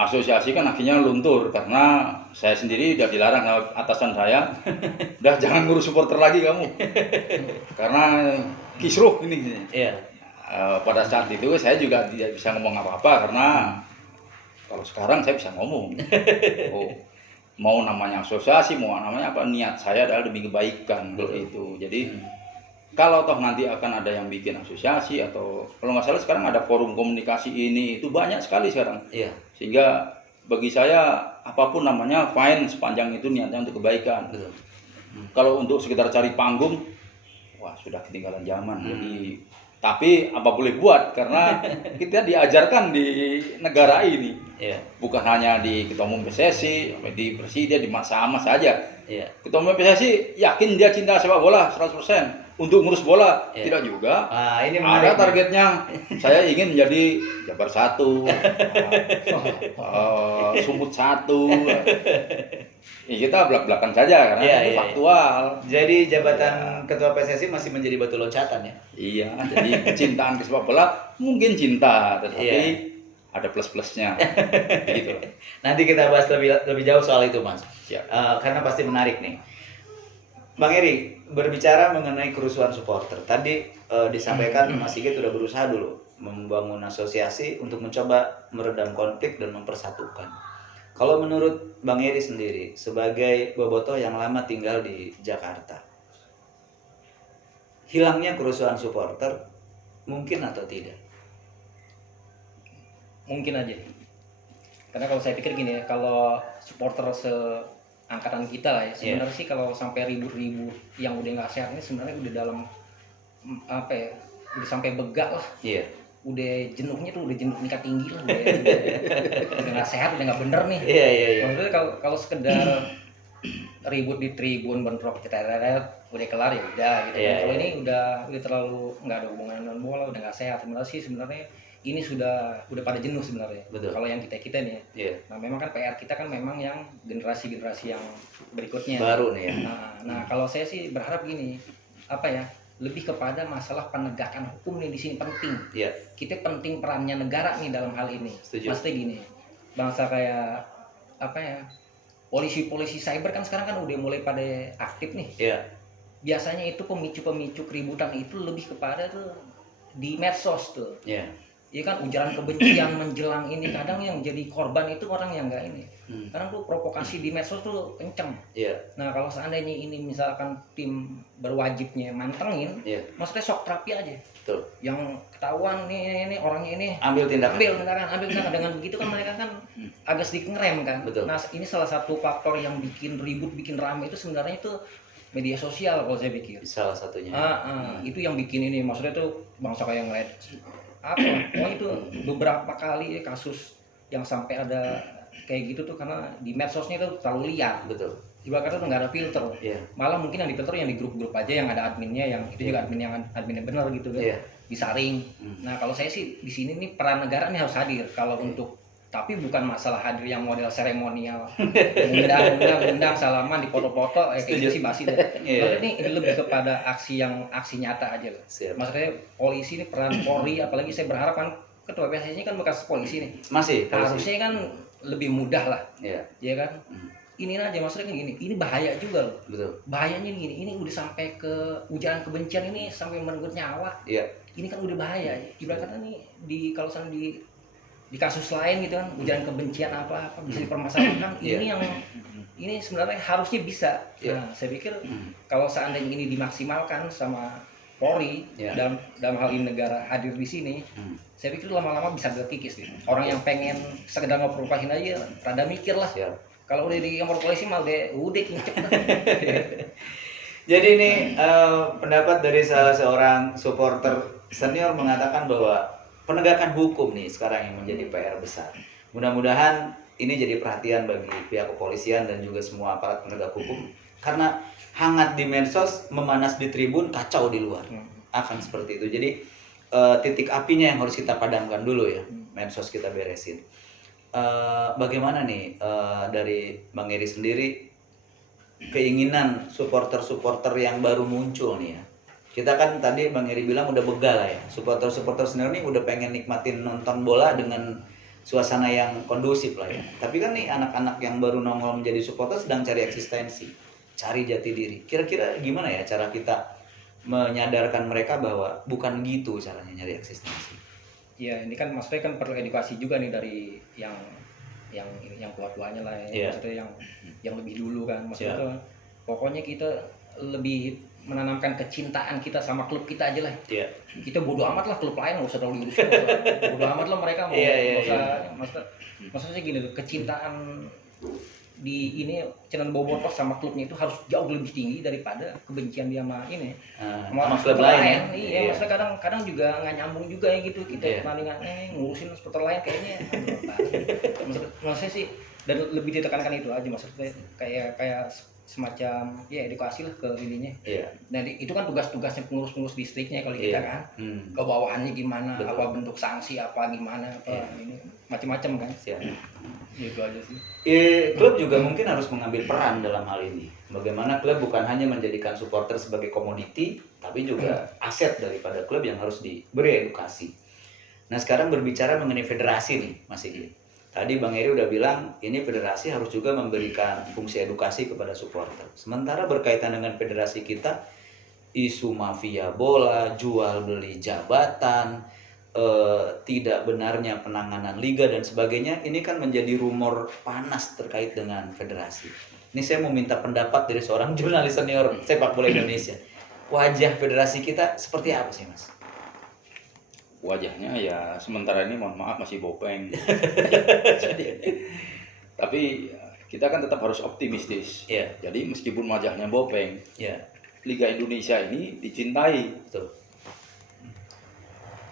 asosiasi kan akhirnya luntur karena saya sendiri udah dilarang sama atasan saya, udah jangan ngurus supporter lagi kamu, karena kisruh ini. Pada saat itu saya juga tidak bisa ngomong apa-apa karena kalau sekarang saya bisa ngomong. Mau namanya asosiasi, mau namanya apa, niat saya adalah demi kebaikan itu. Jadi kalau toh nanti akan ada yang bikin asosiasi atau kalau nggak salah sekarang ada forum komunikasi ini itu banyak sekali sekarang. Sehingga bagi saya apapun namanya fine sepanjang itu niatnya untuk kebaikan. Kalau untuk sekitar cari panggung, wah sudah ketinggalan zaman. Jadi tapi apa boleh buat karena kita diajarkan di negara ini. Bukan hanya di Ketua Umum PSSI, di Presiden, di sama saja. Ketua Umum PSSI yakin dia cinta sepak bola 100%. Untuk ngurus bola tidak juga. Ini ada targetnya. Saya ingin menjadi Jabar 1, Sumut 1. Kita belak-belakan saja karena itu faktual. Jadi jabatan Ketua PSSI masih menjadi batu loncatan ya? Iya, jadi kecintaan ke sepak bola mungkin cinta, tetapi ada plus-plusnya. Gitu. Nanti kita bahas lebih jauh soal itu, Mas. Karena pasti menarik nih. Bang Eri, berbicara mengenai kerusuhan supporter. Tadi disampaikan Mas Sigit sudah berusaha dulu membangun asosiasi untuk mencoba meredam konflik dan mempersatukan. Kalau menurut Bang Eri sendiri, sebagai bobotoh yang lama tinggal di Jakarta, hilangnya kerusuhan supporter mungkin atau tidak? Mungkin aja. Karena kalau saya pikir gini ya, kalau supporter seangkatan kita lah ya, sebenarnya sih kalau sampai ribut-ribut yang udah nggak sehat ini sebenarnya udah dalam apa ya, udah sampai begak lah. Udah jenuhnya tuh udah jenuh tingkat tinggi lah, udah nggak sehat, udah nggak bener nih. Maksudnya kalau sekedar ribut di tribun bentrok kita udah kelar ya udah gitu. Kalau ini udah terlalu nggak ada hubungan dengan bola, udah nggak sehat. Sebenarnya ini sudah pada jenuh sebenarnya. Kalau yang kita nih ya. Nah memang kan PR kita kan memang yang generasi yang berikutnya baru nih ya. Nah kalau saya sih berharap gini, apa ya, lebih kepada masalah penegakan hukum nih di sini penting. Kita penting perannya negara nih dalam hal ini. Pasti gini, bangsa kayak apa ya, polisi cyber kan sekarang kan udah mulai pada aktif nih. Biasanya itu pemicu keributan itu lebih kepada tuh di medsos tuh. Iya kan, ujaran kebencian menjelang ini, kadang yang jadi korban itu orang yang enggak ini. Kadang tuh provokasi di medsos tuh kenceng. Nah kalau seandainya ini misalkan tim berwajibnya mantengin, maksudnya shock terapi aja. Yang ketahuan nih orangnya ini ambil tindakan. Dengan begitu kan mereka kan agak sedikit ngerem kan. Nah ini salah satu faktor yang bikin ribut, bikin rame itu sebenarnya itu media sosial kalau saya pikir. Salah satunya. Itu yang bikin ini, maksudnya tuh bangsa kayak ngeliat apa? Pokoknya itu beberapa kali kasus yang sampai ada kayak gitu tuh karena di medsosnya itu terlalu liar. Betul. Ibarat kata nggak ada filter. Iya. Malah mungkin yang di filter yang di grup-grup aja yang ada adminnya, yang itu juga admin yang adminnya benar gitu kan. Iya. Disaring. Nah kalau saya sih di sini nih peran negara nih harus hadir kalau untuk, tapi bukan masalah hadir yang model seremonial, undang salaman, dipoto-foto, kayak gitu sih basi deh. Lalu ini lebih kepada aksi nyata aja lah. Maksudnya polisi ini peran Polri, apalagi saya berharap kan ketua PSSI kan bekas polisi nih. Masih. Harusnya kan lebih mudah lah. Iya. Ya kan? Ini aja maksudnya kan gini, ini bahaya juga loh. Betul. Bahayanya gini, ini udah sampai ke ujaran kebencian ini sampai merenggut nyawa. Iya. Ini kan udah bahaya. Ibarat kata nih kalau misalnya di kasus lain gitu kan, ujaran kebencian apa bisa dipermasalahkan. Ini sebenarnya harusnya bisa. Nah, saya pikir kalau seandainya ini dimaksimalkan sama Polri dalam hal ini negara hadir di sini, saya pikir lama-lama bisa terkikis gitu. Orang yang pengen sekedar ngopropahin aja rada mikir lah. Kalau udah di kantor polisi malah udah kincep lah. Jadi ini pendapat dari salah seorang supporter senior mengatakan bahwa penegakan hukum nih sekarang yang menjadi PR besar. Mudah-mudahan ini jadi perhatian bagi pihak kepolisian dan juga semua aparat penegak hukum, karena hangat di medsos, memanas di tribun, kacau di luar. Akan seperti itu. Jadi titik apinya yang harus kita padamkan dulu ya. Medsos kita beresin. Bagaimana nih dari Bang Eri sendiri keinginan supporter-supporter yang baru muncul nih ya? Kita kan tadi Bang Eri bilang udah begal lah ya, supporter-supporter senior nih udah pengen nikmatin nonton bola dengan suasana yang kondusif lah ya. Tapi kan nih anak-anak yang baru nongol menjadi supporter sedang cari eksistensi, cari jati diri. Kira-kira gimana ya cara kita menyadarkan mereka bahwa bukan gitu caranya nyari eksistensi? Ya ini kan maksudnya kan perlu edukasi juga nih dari yang tua-tuanya lah ya. Maksudnya yang lebih dulu kan. Maksudnya tuh, pokoknya kita lebih menanamkan kecintaan kita sama klub kita aja lah. Kita bodo amat lah klub lain, nggak usah terlalu diurusin. Bodo amat lah mereka mau maksudnya gini, kecintaan di ini channel bobotoh sama klubnya itu harus jauh lebih tinggi daripada kebencian dia sama ini sama klub lain. Iya, maksudnya kadang juga nggak nyambung juga ya gitu kita pertandingan ngurusin supporter lain kayaknya. Maksudnya sih, dan lebih ditekankan itu aja, maksudnya kayak semacam ya edukasi lah ke ininya. Nah itu kan tugas-tugasnya pengurus-pengurus distriknya kalau kita kan, ke bawahannya gimana, apa bentuk sanksi apa gimana ini macam-macam kan. Itu aja sih. Klub juga mungkin harus mengambil peran dalam hal ini. Bagaimana klub bukan hanya menjadikan supporter sebagai komoditi, tapi juga aset daripada klub yang harus diberi edukasi. Nah sekarang berbicara mengenai federasi nih Mas Igi. Tadi Bang Eri udah bilang ini federasi harus juga memberikan fungsi edukasi kepada supporter. Sementara berkaitan dengan federasi kita, isu mafia bola, jual beli jabatan, tidak benarnya penanganan liga dan sebagainya, ini kan menjadi rumor panas terkait dengan federasi. Ini saya mau minta pendapat dari seorang jurnalis senior sepak bola Indonesia. Wajah federasi kita seperti apa sih Mas? Wajahnya ya sementara ini mohon maaf masih bopeng. Tapi kita kan tetap harus optimistis. Jadi meskipun wajahnya bopeng, Liga Indonesia ini dicintai.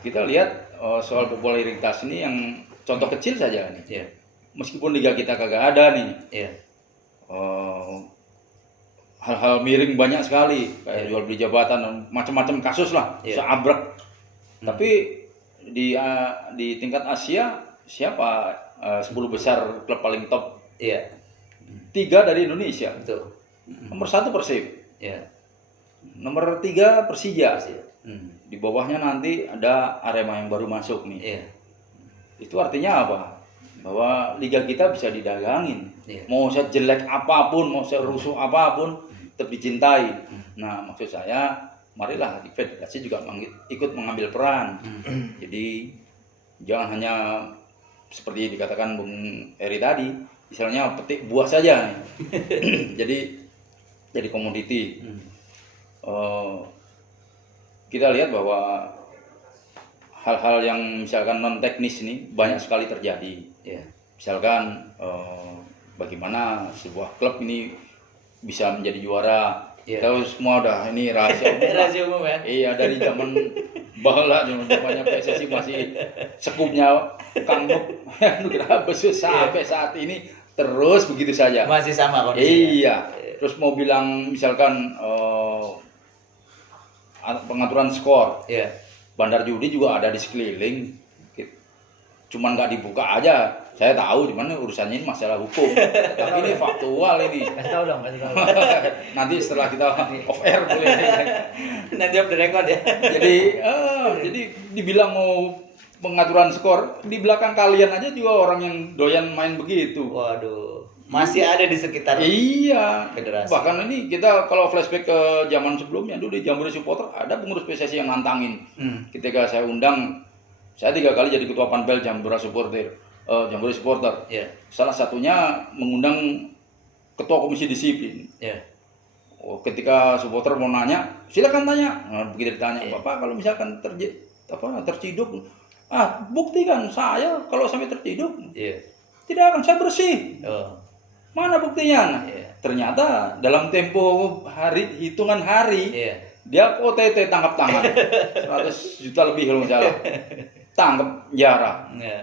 Kita lihat soal popularitas ini yang contoh kecil saja nih. Meskipun liga kita kagak ada nih, hal-hal miring banyak sekali, kayak jual beli jabatan dan macam-macam kasus lah, seabrek. Tapi di tingkat Asia siapa 10 besar klub paling top? 3 dari Indonesia. Nomor 1 Persib. Nomor 3 Persija. Di bawahnya nanti ada Arema yang baru masuk nih. Itu artinya apa? Bahwa liga kita bisa didagangin. Mau sejelek apapun, mau serusuh apapun, tetap dicintai. Nah, maksud saya, marilah di federasi juga ikut mengambil peran. Jadi jangan hanya seperti dikatakan Bung Eri tadi, misalnya petik buah saja nih. jadi komoditi. Kita lihat bahwa hal-hal yang misalkan non teknis ini banyak sekali terjadi. Misalkan bagaimana sebuah klub ini bisa menjadi juara. Tahu semua udah ini rahasia umum. Rahasia umum ya. Iya, dari zaman Bala namanya PSSI masih sekupnya Kang Nugraha Basuh sampai saat ini terus begitu saja. Masih sama kondisinya. Iya. Terus mau bilang misalkan pengaturan skor. Iya. Bandar judi juga ada di sekeliling. Cuman nggak dibuka aja. Saya tahu, cuman urusannya ini masalah hukum. Tapi ini faktual ini. Kasih tahu dong, kasih tahu. Nanti setelah kita off air boleh. Nanti off the record ya. Jadi dibilang mau pengaturan skor, di belakang kalian aja juga orang yang doyan main begitu. Waduh, masih ada di sekitar Iya. federasi. Bahkan ini kita kalau flashback ke zaman sebelumnya dulu di Jambore Supporter ada pengurus PSSI yang nantangin. Ketika saya undang, saya 3 kali jadi ketua panpel Jambore Supporter. Jambore Supporter. Iya. Salah satunya mengundang ketua komisi disiplin. Iya. Ketika supporter mau nanya, silakan tanya. Nah, begitu ditanya, Iya. Bapak kalau misalkan terciduk, buktikan saya kalau sampai terciduk. Iya. Tidak akan saya bersih. Oh. Mana buktinya? Iya. Ternyata dalam tempo hitungan hari, Iya. dia OTT tangkap tangan 100 juta lebih kalau nggak salah, tangkap penjara. Iya.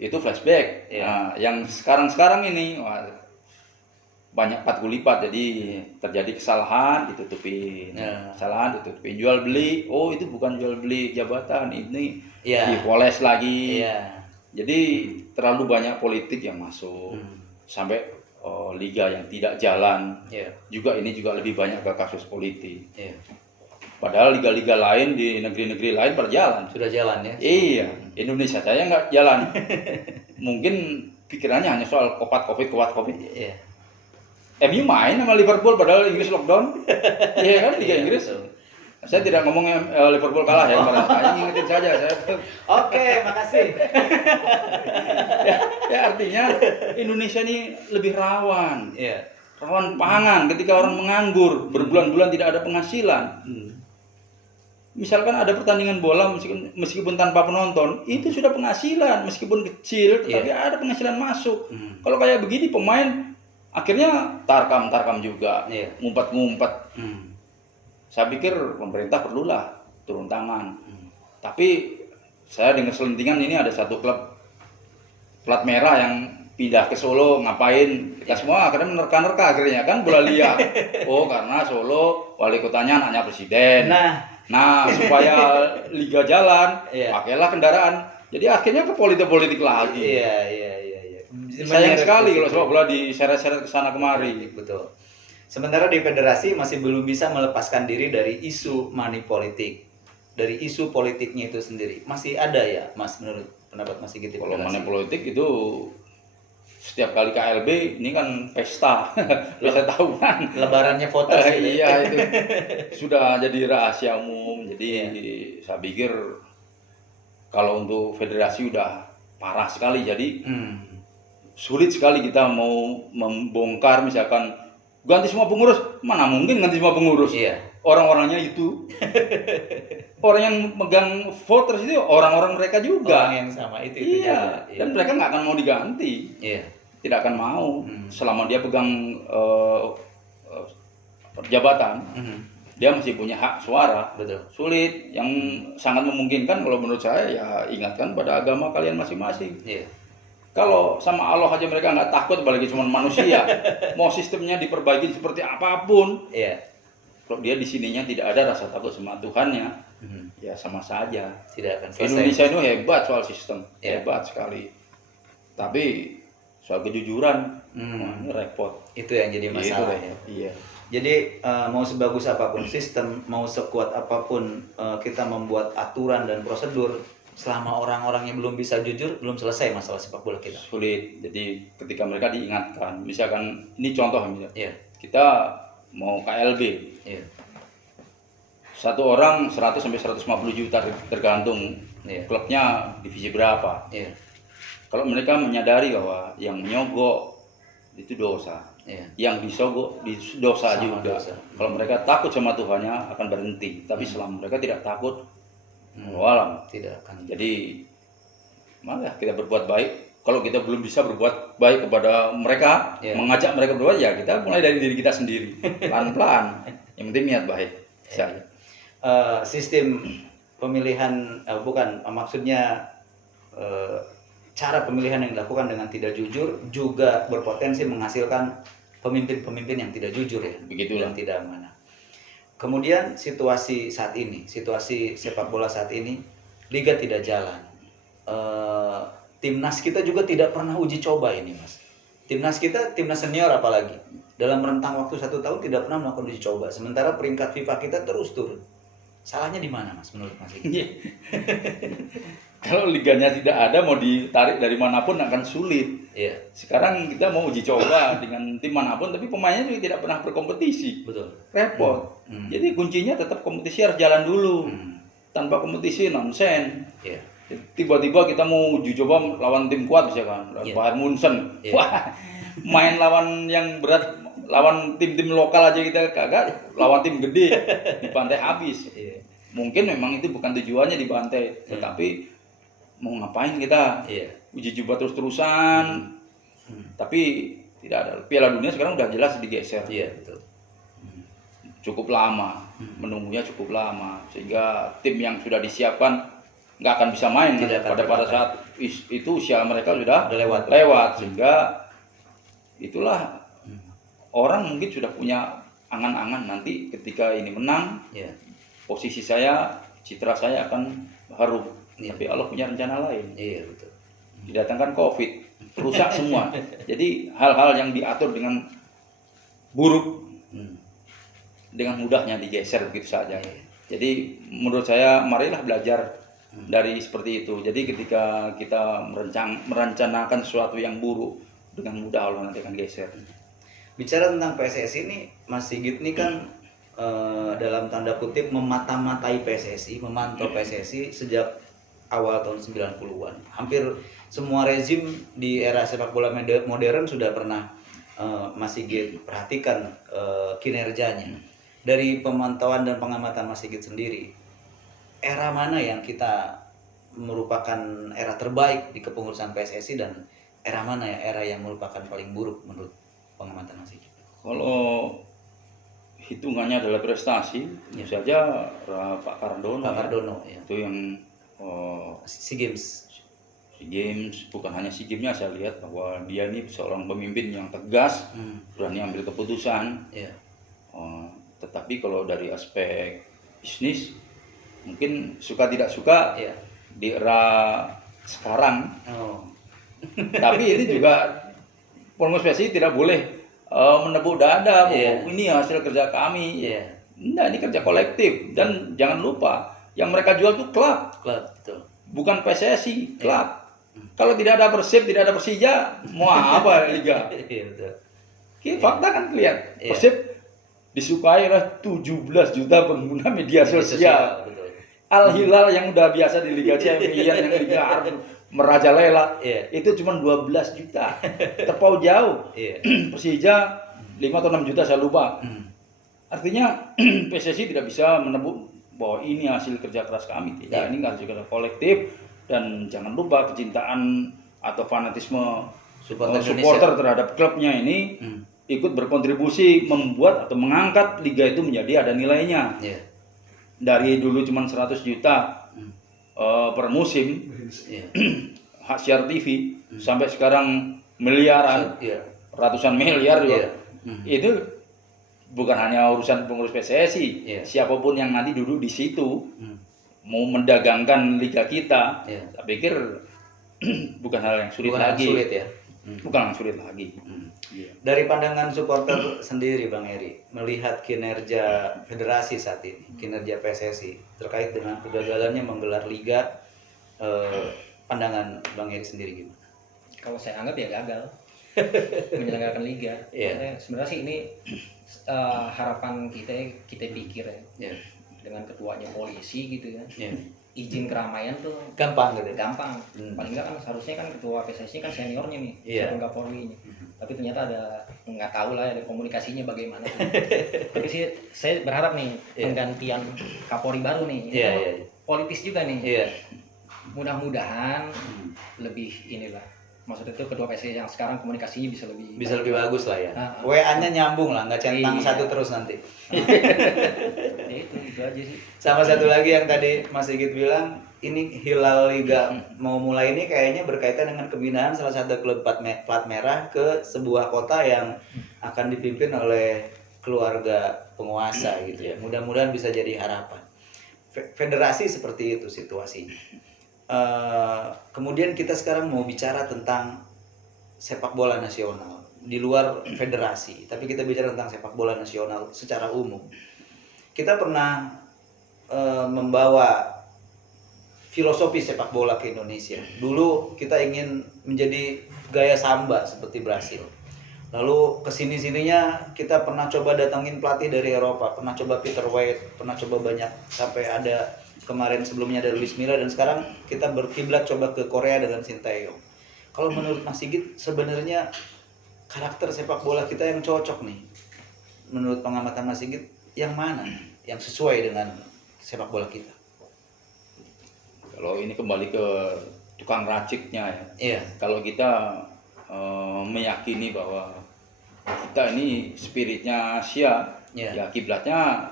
Itu flashback. Iya. Nah, yang sekarang ini banyak 40 lipat, jadi terjadi kesalahan ditutupin, Iya. kesalahan ditutupin, jual beli. Oh, itu bukan jual beli jabatan, ini Iya. dipoles lagi. Iya. Jadi terlalu banyak politik yang masuk. Sampai liga yang tidak jalan. Iya. Juga ini juga lebih banyak ke kasus politik. Iya. Padahal liga-liga lain di negeri-negeri lain berjalan. Sudah jalan ya. Iya, Indonesia saya nggak jalan. Mungkin pikirannya hanya soal covid. Iya. MU main sama Liverpool padahal Inggris lockdown. Iya kan, Liga Iya, Inggris. betul. Saya tidak ngomong Liverpool kalah ya, saya ngingetin saja. Oke, makasih. Ya artinya Indonesia ini lebih rawan. Iya. Rawan pangan ketika orang menganggur, berbulan-bulan tidak ada penghasilan. Misalkan ada pertandingan bola meskipun tanpa penonton, itu sudah penghasilan meskipun kecil, tetapi ada penghasilan masuk. Kalau kayak begini pemain akhirnya tarkam juga, ngumpet-ngumpet. Saya pikir pemerintah perlulah turun tangan. Tapi saya dengar selentingan ini ada satu klub plat merah yang pindah ke Solo, ngapain? Kita semua akhirnya menerka-nerka akhirnya kan bola liar. Oh, karena Solo wali kotanya anaknya presiden. Nah, supaya liga jalan, pakailah kendaraan. Jadi akhirnya ke politik lagi. Iya. Sayang sekali kalau sepak bola diseret-seret ke sana kemari. Betul. Sementara di federasi masih belum bisa melepaskan diri dari isu money politik. Dari isu politiknya itu sendiri. Masih ada ya, Mas, menurut pendapat Mas Sigit? Kalau money politik itu setiap kali KLB ini kan pesta, pesta tahunan. Lebarannya voters gitu. Iya, itu sudah jadi rahasia umum. Jadi saya pikir kalau untuk federasi udah parah sekali. Jadi sulit sekali kita mau membongkar misalkan ganti semua pengurus. Mana mungkin ganti semua pengurus? Iya. Orang-orangnya itu. Orang yang megang voters itu orang-orang mereka juga. Orang yang sama itu Iya. juga. Dan mereka nggak akan mau diganti. Iya. Tidak akan mau selama dia pegang jabatan. Dia masih punya hak suara. Betul. Sulit. Yang sangat memungkinkan kalau menurut saya ya ingatkan pada agama kalian masing-masing. Iya. Kalau sama Allah aja mereka nggak takut, apalagi cuma manusia. Mau sistemnya diperbaiki seperti apapun. Iya. Kalau dia di sininya tidak ada rasa takut sama Tuhannya, ya sama saja. Tidak akan selesai. Indonesia itu hebat soal sistem, Iya. hebat sekali. Tapi soal kejujuran, ini repot. Itu yang jadi masalah ya. Iya. Jadi mau sebagus apapun sistem, mau sekuat apapun kita membuat aturan dan prosedur, selama orang-orangnya belum bisa jujur, belum selesai masalah sepak bola kita. Sulit. Jadi ketika mereka diingatkan, misalkan ini contoh misalnya, Iya. kita mau KLB, Iya. satu orang 100 sampai 150 juta tergantung klubnya divisi berapa. Iya. Kalau mereka menyadari bahwa yang menyogok itu dosa, yang disogok dosa Sama juga. dosa. Kalau mereka takut sama Tuhannya akan berhenti. Tapi selama mereka tidak takut, walam. Tidak akan. Jadi malah kita berbuat baik. Kalau kita belum bisa berbuat baik kepada mereka, mengajak mereka berbuat, ya kita mulai dari diri kita sendiri, pelan-pelan. Yang penting niat baik. Sistem pemilihan bukan maksudnya cara pemilihan yang dilakukan dengan tidak jujur juga berpotensi menghasilkan pemimpin-pemimpin yang tidak jujur ya, Begitulah. dan tidak amanah. Kemudian situasi saat ini, situasi sepak bola saat ini, liga tidak jalan. Timnas kita juga tidak pernah uji coba ini, Mas. Timnas kita, timnas senior apalagi, dalam rentang waktu 1 tahun tidak pernah melakukan uji coba. Sementara peringkat FIFA kita terus turun. Salahnya di mana, Mas, menurut Mas? Kalau liganya tidak ada, mau ditarik dari manapun akan sulit. Iya, Sekarang kita mau uji coba dengan tim manapun, tapi pemainnya juga tidak pernah berkompetisi. betul. Repot. Hmm. Jadi kuncinya tetap kompetisi harus jalan dulu. Hmm. Tanpa kompetisi nonsen. Iya. Tiba-tiba kita mau uji coba lawan tim kuat misalkan, Iya. Bayern Munchen. Iya. Wah, main lawan yang berat, lawan tim-tim lokal aja kita kagak, lawan tim gede dibantai habis. Iya. Mungkin memang itu bukan tujuannya dibantai, tetapi mau ngapain kita Iya. uji coba terus-terusan. Tapi tidak ada. Piala Dunia sekarang udah jelas digeser. Iya, betul. Cukup lama, menunggunya cukup lama, sehingga tim yang sudah disiapkan nggak akan bisa main Tidak akan pada saat itu usia mereka sudah Udah lewat. sehingga itulah orang mungkin sudah punya angan-angan nanti ketika ini menang, Iya. posisi saya, citra saya akan harum. Iya. Tapi Allah punya rencana lain. Iya, betul. Didatangkan COVID, rusak semua. Jadi hal-hal yang diatur dengan buruk dengan mudahnya digeser begitu saja. Jadi menurut saya marilah belajar dari seperti itu. Jadi ketika kita merencanakan sesuatu yang buruk, dengan mudah Allah nanti akan geser. Bicara tentang PSSI ini, Mas Sigit ini kan dalam tanda kutip memata-matai PSSI, memantau PSSI sejak awal tahun 90-an. Hampir semua rezim di era sepak bola modern sudah pernah Mas Sigit perhatikan kinerjanya. Dari pemantauan dan pengamatan Mas Sigit sendiri, era mana yang kita merupakan era terbaik di kepengurusan PSSI dan era mana ya era yang merupakan paling buruk menurut pengamatan Mas Sigit? Kalau hitungannya adalah prestasi, tentu saja Pak Cardono. Pak Cardono, ya. Itu yang SEA Games. SEA Games, bukan hanya SEA Games-nya, saya lihat bahwa dia ini seorang pemimpin yang tegas, berani ambil keputusan. Ya. Tetapi kalau dari aspek bisnis, mungkin suka tidak suka Ya. di era sekarang. Oh. Tapi ini juga pengurus PSSI tidak boleh menepuk dada bahwa Iya. ini hasil kerja kami. Iya. Enggak, ini kerja kolektif. Dan jangan lupa, yang mereka jual itu klub, Klub, betul. bukan PSSI, klub. Kalau tidak ada Persib, tidak ada Persija, mau apa liga? Iya, betul. Fakta kan kelihatan. Iya. Persib disukai oleh 17 juta pengguna media sosial. Betul. Al Hilal yang udah biasa di Liga Champions, yang Liga Arab merajalela, Iya. itu cuma 12 juta. Terpaut jauh. Iya. Persija 5 atau 6 juta saya lupa. Artinya PSSI tidak bisa menebuk bahwa ini hasil kerja keras kami. Tidak, Iya. ini hasil kerja kolektif. Dan jangan lupa kecintaan atau fanatisme supporter terhadap klubnya ini ikut berkontribusi membuat atau mengangkat liga itu menjadi ada nilainya. Iya. Dari dulu cuma 100 juta per musim hak siar TV sampai sekarang miliaran, Iya. ratusan miliar juga. Iya. Itu bukan hanya urusan pengurus PSSI. Iya. Siapapun yang nanti duduk di situ mau mendagangkan liga kita, Iya. saya pikir bukan hal yang sulit Bukan lagi. sulit ya. Bukan yang sulit lagi. Iya. Dari pandangan supporter sendiri, Bang Eri, melihat kinerja federasi saat ini, kinerja PSSI terkait dengan kegagalannya menggelar liga, pandangan Bang Eri sendiri gimana? Kalau saya anggap ya gagal menyelenggarakan liga. Iya. Sebenarnya sih ini harapan kita pikir ya, Ya. dengan ketuanya polisi gitu ya, Ya. izin keramaian tuh Gampang gitu. gampang. Paling enggak kan seharusnya kan ketua PSSI kan seniornya nih, Iya. Kapolri. Tapi ternyata ada nggak tahu lah ada komunikasinya bagaimana. Tapi sih saya berharap nih penggantian Kapolri baru nih, ini Iya, kan iya. politis juga nih. Iya. Mudah-mudahan lebih inilah maksudnya itu kedua PSSI yang sekarang komunikasinya bisa lebih bagus lah ya. Nah, WA-nya nyambung lah, nggak centang iya. satu terus nanti. ya itu aja sih. Sama satu lagi yang tadi Mas Sigit bilang, ini Hilal Liga mau mulai ini kayaknya berkaitan dengan pembinaan salah satu klub plat merah ke sebuah kota yang akan dipimpin oleh keluarga penguasa gitu ya. Mudah-mudahan bisa jadi harapan. Federasi seperti itu situasinya. Kemudian kita sekarang mau bicara tentang sepak bola nasional di luar federasi, tapi kita bicara tentang sepak bola nasional secara umum. Kita pernah membawa filosofi sepak bola ke Indonesia. Dulu kita ingin menjadi gaya samba seperti Brasil. Lalu kesini-sininya kita pernah coba datangin pelatih dari Eropa, pernah coba Peter White, pernah coba banyak, sampai ada kemarin sebelumnya ada Luis Milla, dan sekarang kita berkiblat coba ke Korea dengan Sinteyong. Kalau menurut Mas Sigit sebenarnya karakter sepak bola kita yang cocok nih, menurut pengamatan Mas Sigit yang mana yang sesuai dengan sepak bola kita? Kalau ini kembali ke tukang raciknya ya. Iya. Kalau kita meyakini bahwa kita ini spiritnya Asia, ya kiblatnya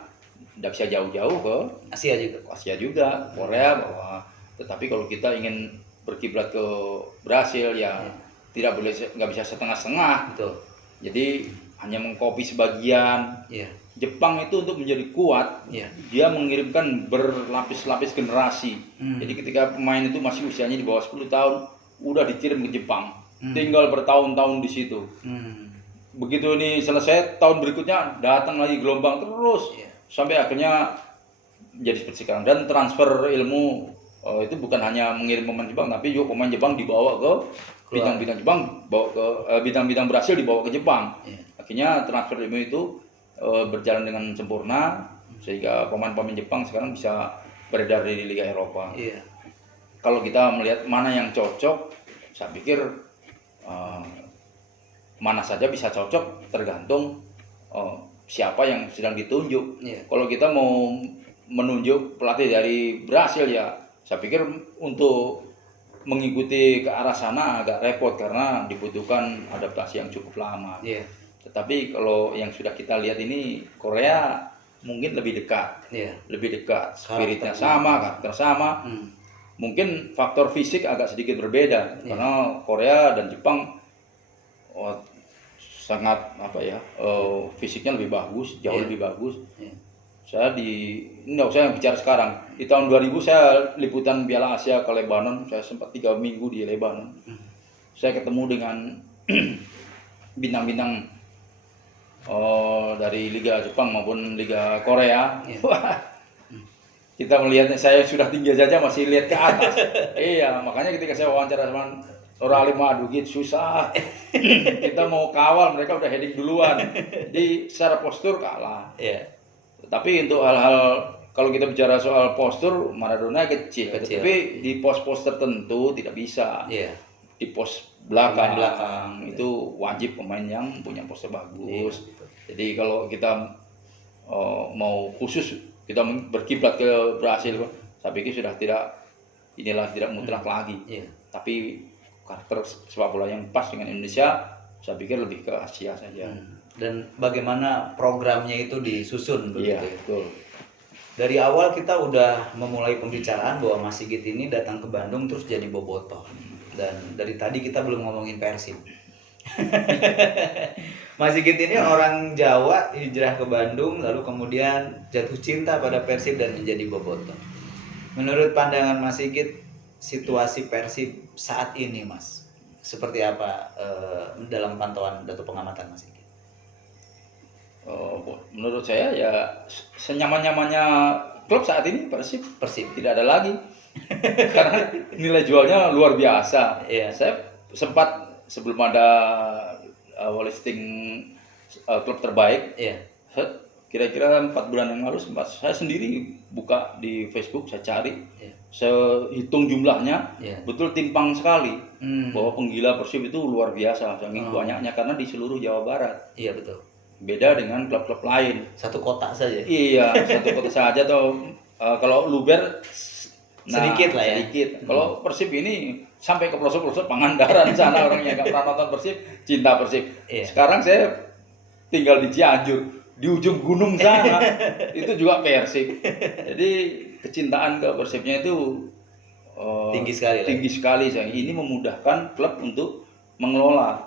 tidak bisa jauh-jauh ke Asia juga, Korea bahwa. Tetapi kalau kita ingin berkiblat ke Brasil ya tidak boleh, nggak bisa setengah-setengah. Betul. Jadi hanya mengcopy sebagian. Jepang itu untuk menjadi kuat, dia mengirimkan berlapis-lapis generasi. Jadi ketika pemain itu masih usianya di bawah 10 tahun, udah dikirim ke Jepang. Tinggal bertahun-tahun di situ. Begitu ini selesai, tahun berikutnya datang lagi gelombang terus, sampai akhirnya jadi seperti sekarang. Dan transfer ilmu itu bukan hanya mengirim pemain Jepang, tapi juga pemain Jepang dibawa ke bintang-bintang Jepang, bawa ke bintang-bintang Brasil dibawa ke Jepang. Akhirnya transfer ilmu itu berjalan dengan sempurna, sehingga pemain-pemain Jepang sekarang bisa beredar di Liga Eropa. Kalau kita melihat mana yang cocok, saya pikir mana saja bisa cocok, tergantung siapa yang sedang ditunjuk. Kalau kita mau menunjuk pelatih dari Brasil, ya saya pikir untuk mengikuti ke arah sana agak repot karena dibutuhkan adaptasi yang cukup lama. Tetapi kalau yang sudah kita lihat ini, Korea mungkin lebih dekat, spiritnya sama, karakter sama. Mungkin faktor fisik agak sedikit berbeda, karena Korea dan Jepang sangat fisiknya lebih bagus, jauh lebih bagus. Saya nggak usah bicara sekarang, di tahun 2000 saya liputan Piala Asia ke Lebanon, saya sempat 3 minggu di Lebanon. Saya ketemu dengan bintang-bintang dari Liga Jepang maupun Liga Korea. Kita melihatnya, saya sudah tinggi saja masih lihat ke atas. Iya, makanya ketika saya wawancara sama Oralim Madugit susah. Kita mau kawal, mereka udah heading duluan. Jadi secara postur kalah. Tapi untuk hal-hal, kalau kita bicara soal postur, Maradona kecil. Tapi di pos-pos tertentu tidak bisa. Di pos belakang itu wajib pemain yang punya postur bagus. Jadi kalau kita mau khusus kita berkiblat ke Brasil, saya pikir sudah tidak mutlak lagi. Tapi karakter sepak bola yang pas dengan Indonesia, saya pikir lebih ke Asia saja. Dan bagaimana programnya itu disusun begitu. Betul. Dari awal kita udah memulai pembicaraan bahwa Mas Sigit ini datang ke Bandung terus jadi bobotoh. Dan dari tadi kita belum ngomongin Persib. Mas Sigit ini orang Jawa, hijrah ke Bandung, lalu kemudian jatuh cinta pada Persib dan menjadi bobotoh. Menurut pandangan Mas Sigit, situasi Persib saat ini, Mas, seperti apa dalam pantauan atau pengamatan Mas Sigit? Menurut saya ya senyaman-nyamannya klub saat ini Persib tidak ada lagi. Karena nilai jualnya luar biasa. Saya sempat sebelum ada listing klub terbaik, kira-kira 4 bulan yang lalu sempat saya sendiri buka di Facebook, saya cari, saya hitung jumlahnya, betul timpang sekali bahwa penggila Persib itu luar biasa, saking banyaknya, karena di seluruh Jawa Barat. Betul. Beda dengan klub-klub lain. Satu kota saja. Satu kota saja, atau kalau Luber sedikit lah ya. Sedikit. Kalau Persib ini sampai ke pelosok-pelosok Pangandaran sana orang yang nggak pernah nonton Persib cinta Persib. Iya. Sekarang saya tinggal di Cianjur, di ujung gunung sana itu juga Persib. Jadi kecintaan ke Persibnya itu Tinggi sekali lah. tinggi sekali. Ini memudahkan klub untuk mengelola.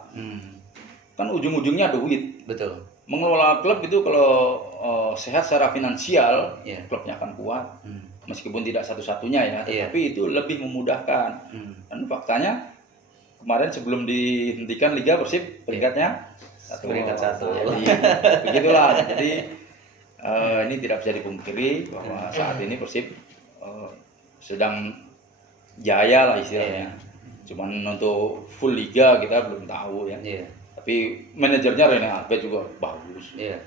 Kan ujung-ujungnya duit. Betul. Mengelola klub itu kalau sehat secara finansial, Iya. klubnya akan kuat. Meskipun tidak satu-satunya ya, Iya. tapi itu lebih memudahkan. Dan faktanya kemarin sebelum dihentikan Liga Persib peringkatnya Peringkat satu. Jadi begitulah. Jadi ini tidak bisa dipungkiri bahwa saat ini Persib sedang jaya lah istilahnya. Cuman untuk full liga kita belum tahu ya. Iya. Tapi manajernya Rene Albert juga bagus. Iya.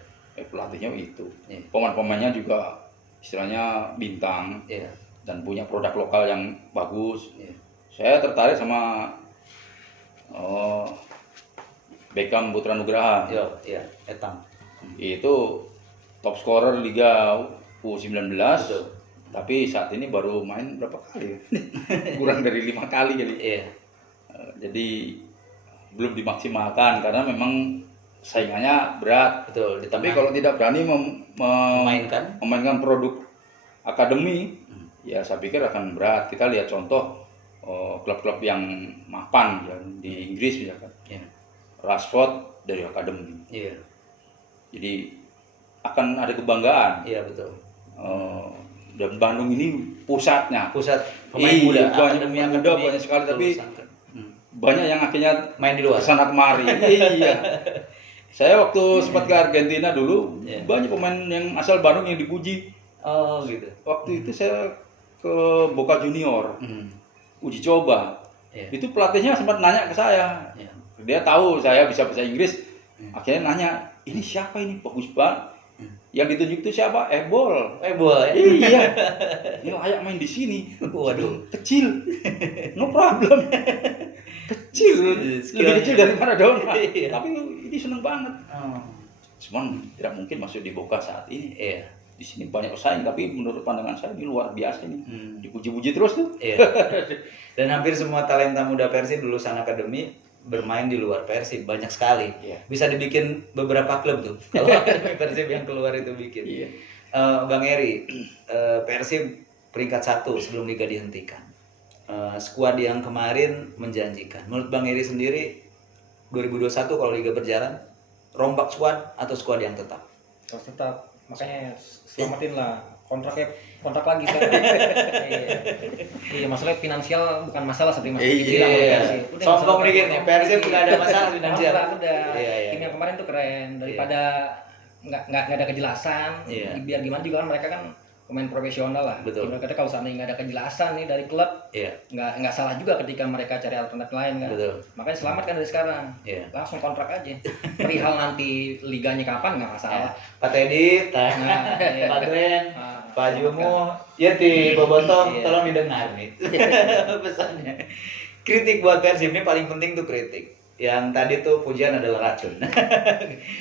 Pelatihnya itu. Iya. Pemain-pemainnya juga istilahnya bintang Iya. dan punya produk lokal yang bagus. Iya. Saya tertarik sama Beckham Putra Nugraha. Iya, Etang. Itu top scorer Liga U19. Betul. Tapi saat ini baru main berapa kali? Kurang dari 5 kali kali. Iya. Jadi belum dimaksimalkan karena memang saingannya berat. Betul. Di Tapi tengah kalau tidak berani memainkan produk akademi, ya saya pikir akan berat. Kita lihat contoh klub-klub yang mapan ya, di Inggris misalkan. Iya. Rashford dari akademi. Iya. Jadi akan ada kebanggaan. Iya, betul. Dan Bandung ini pusatnya. Pusat pemain Iya, muda, banyak pemain muda, banyak sekali, tapi banyak yang akhirnya main di luar. kesana kemari. Iya. Saya waktu sempat ke Argentina dulu, Iya. banyak pemain yang asal Bandung yang dipuji. Oh, gitu. Waktu itu saya ke Boca Junior, uji coba. Iya. Itu pelatihnya sempat nanya ke saya. Iya. Dia tahu saya bisa bahasa Inggris. Akhirnya nanya, ini siapa ini? Bagus banget. Yang ditunjuk itu siapa? Ebol. Bola ya. Iya. Ini layak main di sini. Waduh. Kecil. No problem. Kecil. Lebih kecil dari Maradona. Iya. Tapi ini seneng banget. Cuman tidak mungkin masuk di Boca saat ini. Iya. Di sini banyak pesaing, tapi menurut pandangan saya ini luar biasa ini. Dipuji-puji terus tuh. Iya. Dan hampir semua talenta muda Persib lulusan akademi bermain di luar Persib, banyak sekali. Iya. Bisa dibikin beberapa klub tuh. Kalau akademi Persib yang keluar itu bikin. Iya. Bang Eri, Persib peringkat 1 sebelum liga dihentikan. Skuad yang kemarin menjanjikan. Menurut Bang Eri sendiri 2021 kalau liga berjalan, rombak skuad atau skuad yang tetap? Harus tetap, makanya selamatin lah kontrak lagi sekarang. Iya, masalah finansial bukan masalah seperti Mas Diki bilang. Sombong dikit nih, Persib nggak ada masalah finansial. Udah. Iya. Tim yang kemarin tuh keren daripada nggak ada kejelasan. Iya. Biar gimana juga kan mereka kan pemain profesional lah. Betul. Ibarat kata kalau seandainya nggak ada kejelasan nih dari klub, Iya. nggak salah juga ketika mereka cari alternatif lain kan. Betul. Makanya selamatkan dari sekarang. Iya. Langsung kontrak aja. Perihal nanti liganya kapan nggak masalah. Pak Teddy, Nah, iya. Pak Glenn, Ah, Pak Jumu, ya di Bobotoh, Iya. tolong didengar nih pesannya. Kritik buat Persib ini paling penting tuh kritik. Yang tadi tuh pujian adalah racun.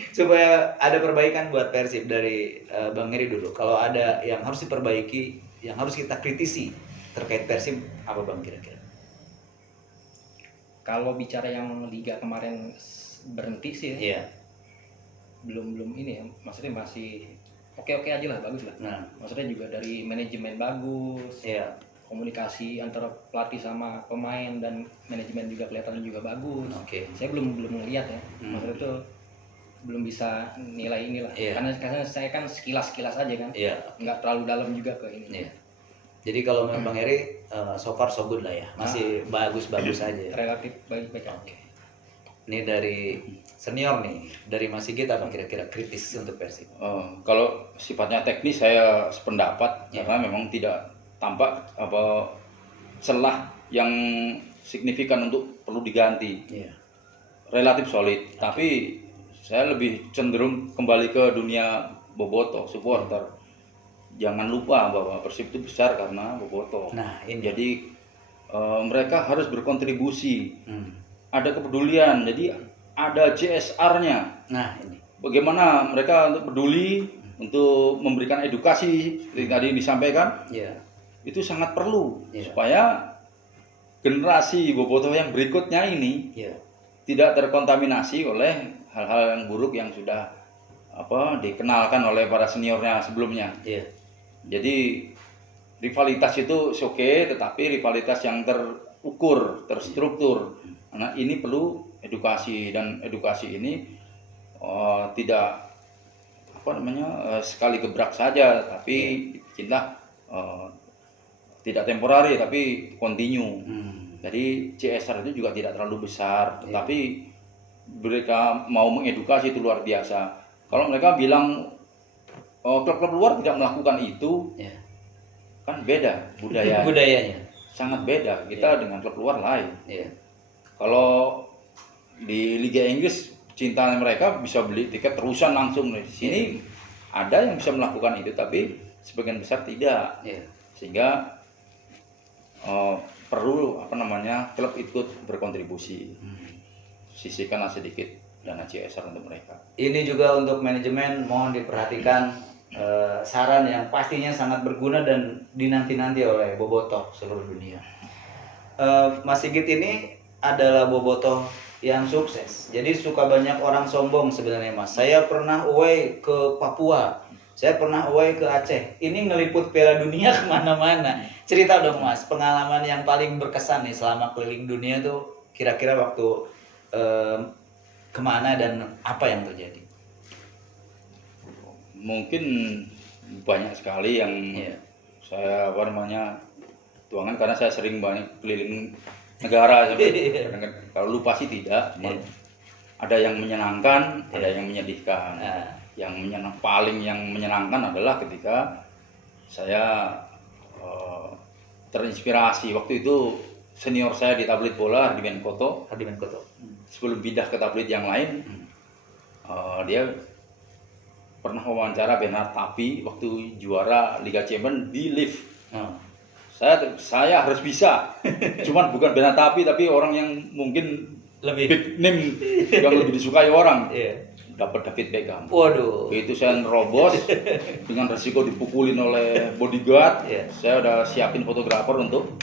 Supaya ada perbaikan buat Persib dari Bang Eri dulu. Kalau ada yang harus diperbaiki, yang harus kita kritisi terkait Persib, apa Bang kira-kira? Kalau bicara yang liga kemarin berhenti sih ya, Iya. belum ini ya, maksudnya masih oke aja lah, bagus lah. Nah, Maksudnya juga dari manajemen bagus, iya. komunikasi antara pelatih sama pemain dan manajemen juga kelihatan juga bagus. Oke. Saya belum ngelihat ya, maksudnya tuh belum bisa nilai inilah. Iya. Karena saya kan sekilas aja kan, Iya. nggak terlalu dalam juga ke ini. Iya. Jadi kalau memang Bang Eri so far so good lah ya, masih bagus-bagus aja. Relatif baik-baik aja. Oke. Ini dari senior nih, dari Mas Sigit apa kira-kira kritis untuk Persib? Kalau sifatnya teknis saya sependapat Iya. karena memang tidak tampak celah yang signifikan untuk perlu diganti. Iya. Relatif solid, tapi saya lebih cenderung kembali ke dunia bobotoh, supporter. Jangan lupa bahwa Persib itu besar karena bobotoh. Nah, ini. Jadi mereka harus berkontribusi. Hmm. Ada kepedulian, jadi ada CSR-nya. Nah, ini. Bagaimana mereka untuk peduli, untuk memberikan edukasi seperti tadi disampaikan, Iya. itu sangat perlu Iya. supaya generasi bobotoh yang berikutnya ini Iya. tidak terkontaminasi oleh hal-hal yang buruk yang sudah dikenalkan oleh para seniornya sebelumnya. Iya. Jadi rivalitas itu oke, tetapi rivalitas yang terukur, terstruktur. Nah, ini perlu edukasi, dan edukasi ini tidak sekali gebrak saja, tapi bikinlah tidak temporari tapi continue. Jadi CSR itu juga tidak terlalu besar, tetapi mereka mau mengedukasi itu luar biasa. Kalau mereka bilang klub-klub luar tidak melakukan itu, kan beda Budayanya. sangat beda. Kita dengan klub luar lain. Iya. Kalau di Liga Inggris cinta mereka bisa beli tiket terusan langsung. Di sini ada yang bisa melakukan itu, tapi sebagian besar tidak. Sehingga perlu klub ikut berkontribusi, sisihkanlah sedikit dana CSR untuk mereka. Ini juga untuk manajemen, mohon diperhatikan saran yang pastinya sangat berguna dan dinanti-nanti oleh bobotoh seluruh dunia. Mas Sigit ini adalah bobotoh yang sukses, jadi suka banyak orang sombong sebenarnya Mas. Saya pernah away ke Papua, saya pernah away ke Aceh, ini ngeliput Piala Dunia kemana-mana. Cerita dong Mas, pengalaman yang paling berkesan nih selama keliling dunia tuh kira-kira waktu kemana dan apa yang terjadi? Mungkin banyak sekali yang saya tuangan, karena saya sering banyak keliling negara. Kalau lupa sih tidak, ada yang menyenangkan, ada yang menyedihkan. Yang paling menyenangkan adalah ketika saya terinspirasi. Waktu itu senior saya di tablet bola, Hardiman Koto. Sebelum pindah ke tablet yang lain, dia pernah wawancara Bernard Tapie waktu juara Liga Champions di lift. Saya harus bisa, cuman bukan Bernard Tapie tapi orang yang mungkin Lebih big name yang lebih disukai orang. Dapat David Beckham. Waduh. Itu saya nerobos dengan resiko dipukulin oleh bodyguard. Saya udah siapin fotografer untuk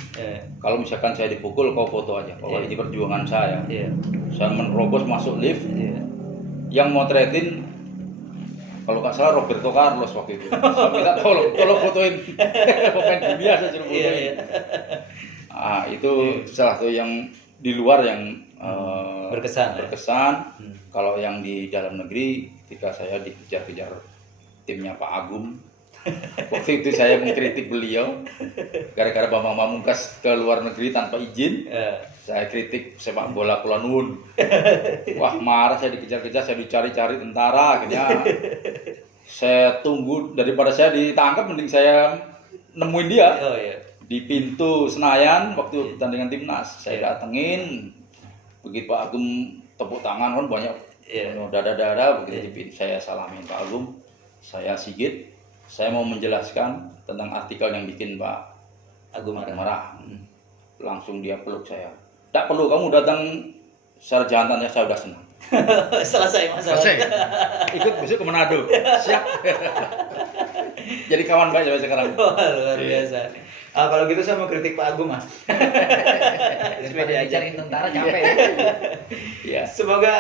kalau misalkan saya dipukul, kau foto aja. Bahwa ini perjuangan saya. Saya menerobos masuk lift. Yang motretin kalau nggak salah Roberto Carlos waktu itu. Saya minta tolong fotoin pemain dunia, saya suruh fotoin. Itu salah satu yang di luar yang berkesan. Kalau yang di dalam negeri, ketika saya dikejar-kejar timnya Pak Agung, waktu itu saya mengkritik beliau gara-gara Bambang Pamungkas ke luar negeri tanpa izin. Saya kritik sepak bola Kulon Nun. Wah, marah, saya dikejar-kejar, saya dicari-cari tentara. Akhirnya saya tunggu, daripada saya ditangkap mending saya nemuin dia di pintu Senayan waktu pertandingan timnas. Saya datengin, begitu Pak Agung tepuk tangan, kan banyak dada-dada, begitu saya salamin Pak Agung, saya Sigit, saya mau menjelaskan tentang artikel yang bikin Pak Agung marah. Langsung dia peluk saya. Tak perlu kamu datang secara jantan, ya saya udah senang. Selesai masalah. Ikut besok ke Manado. Siap. Jadi kawan baik sampai sekarang. Luar biasa. Kalau gitu saya mau kritik Pak Agung Mas. Sepeda cariin tentara capek. Semoga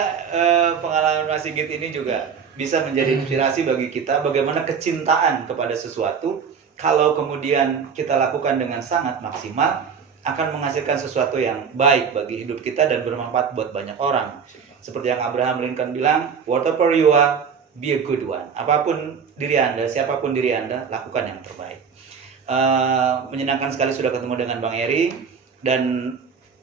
pengalaman Mas Sigit ini juga bisa menjadi inspirasi bagi kita bagaimana kecintaan kepada sesuatu kalau kemudian kita lakukan dengan sangat maksimal akan menghasilkan sesuatu yang baik bagi hidup kita dan bermanfaat buat banyak orang. Seperti yang Abraham Lincoln bilang, whatever you are, be a good one. Apapun diri Anda, siapapun diri Anda, lakukan yang terbaik. Menyenangkan sekali sudah ketemu dengan Bang Eri, dan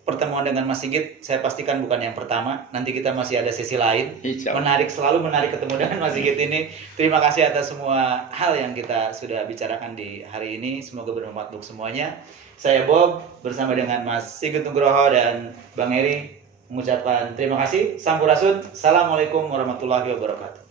pertemuan dengan Mas Sigit saya pastikan bukan yang pertama. Nanti kita masih ada sesi lain. Menarik, selalu menarik ketemu dengan Mas Sigit ini. Terima kasih atas semua hal yang kita sudah bicarakan di hari ini. Semoga bermanfaat untuk semuanya. Saya Bob bersama dengan Mas Sigit Nugroho dan Bang Eri mengucapkan terima kasih. Sampurasun. Assalamualaikum warahmatullahi wabarakatuh.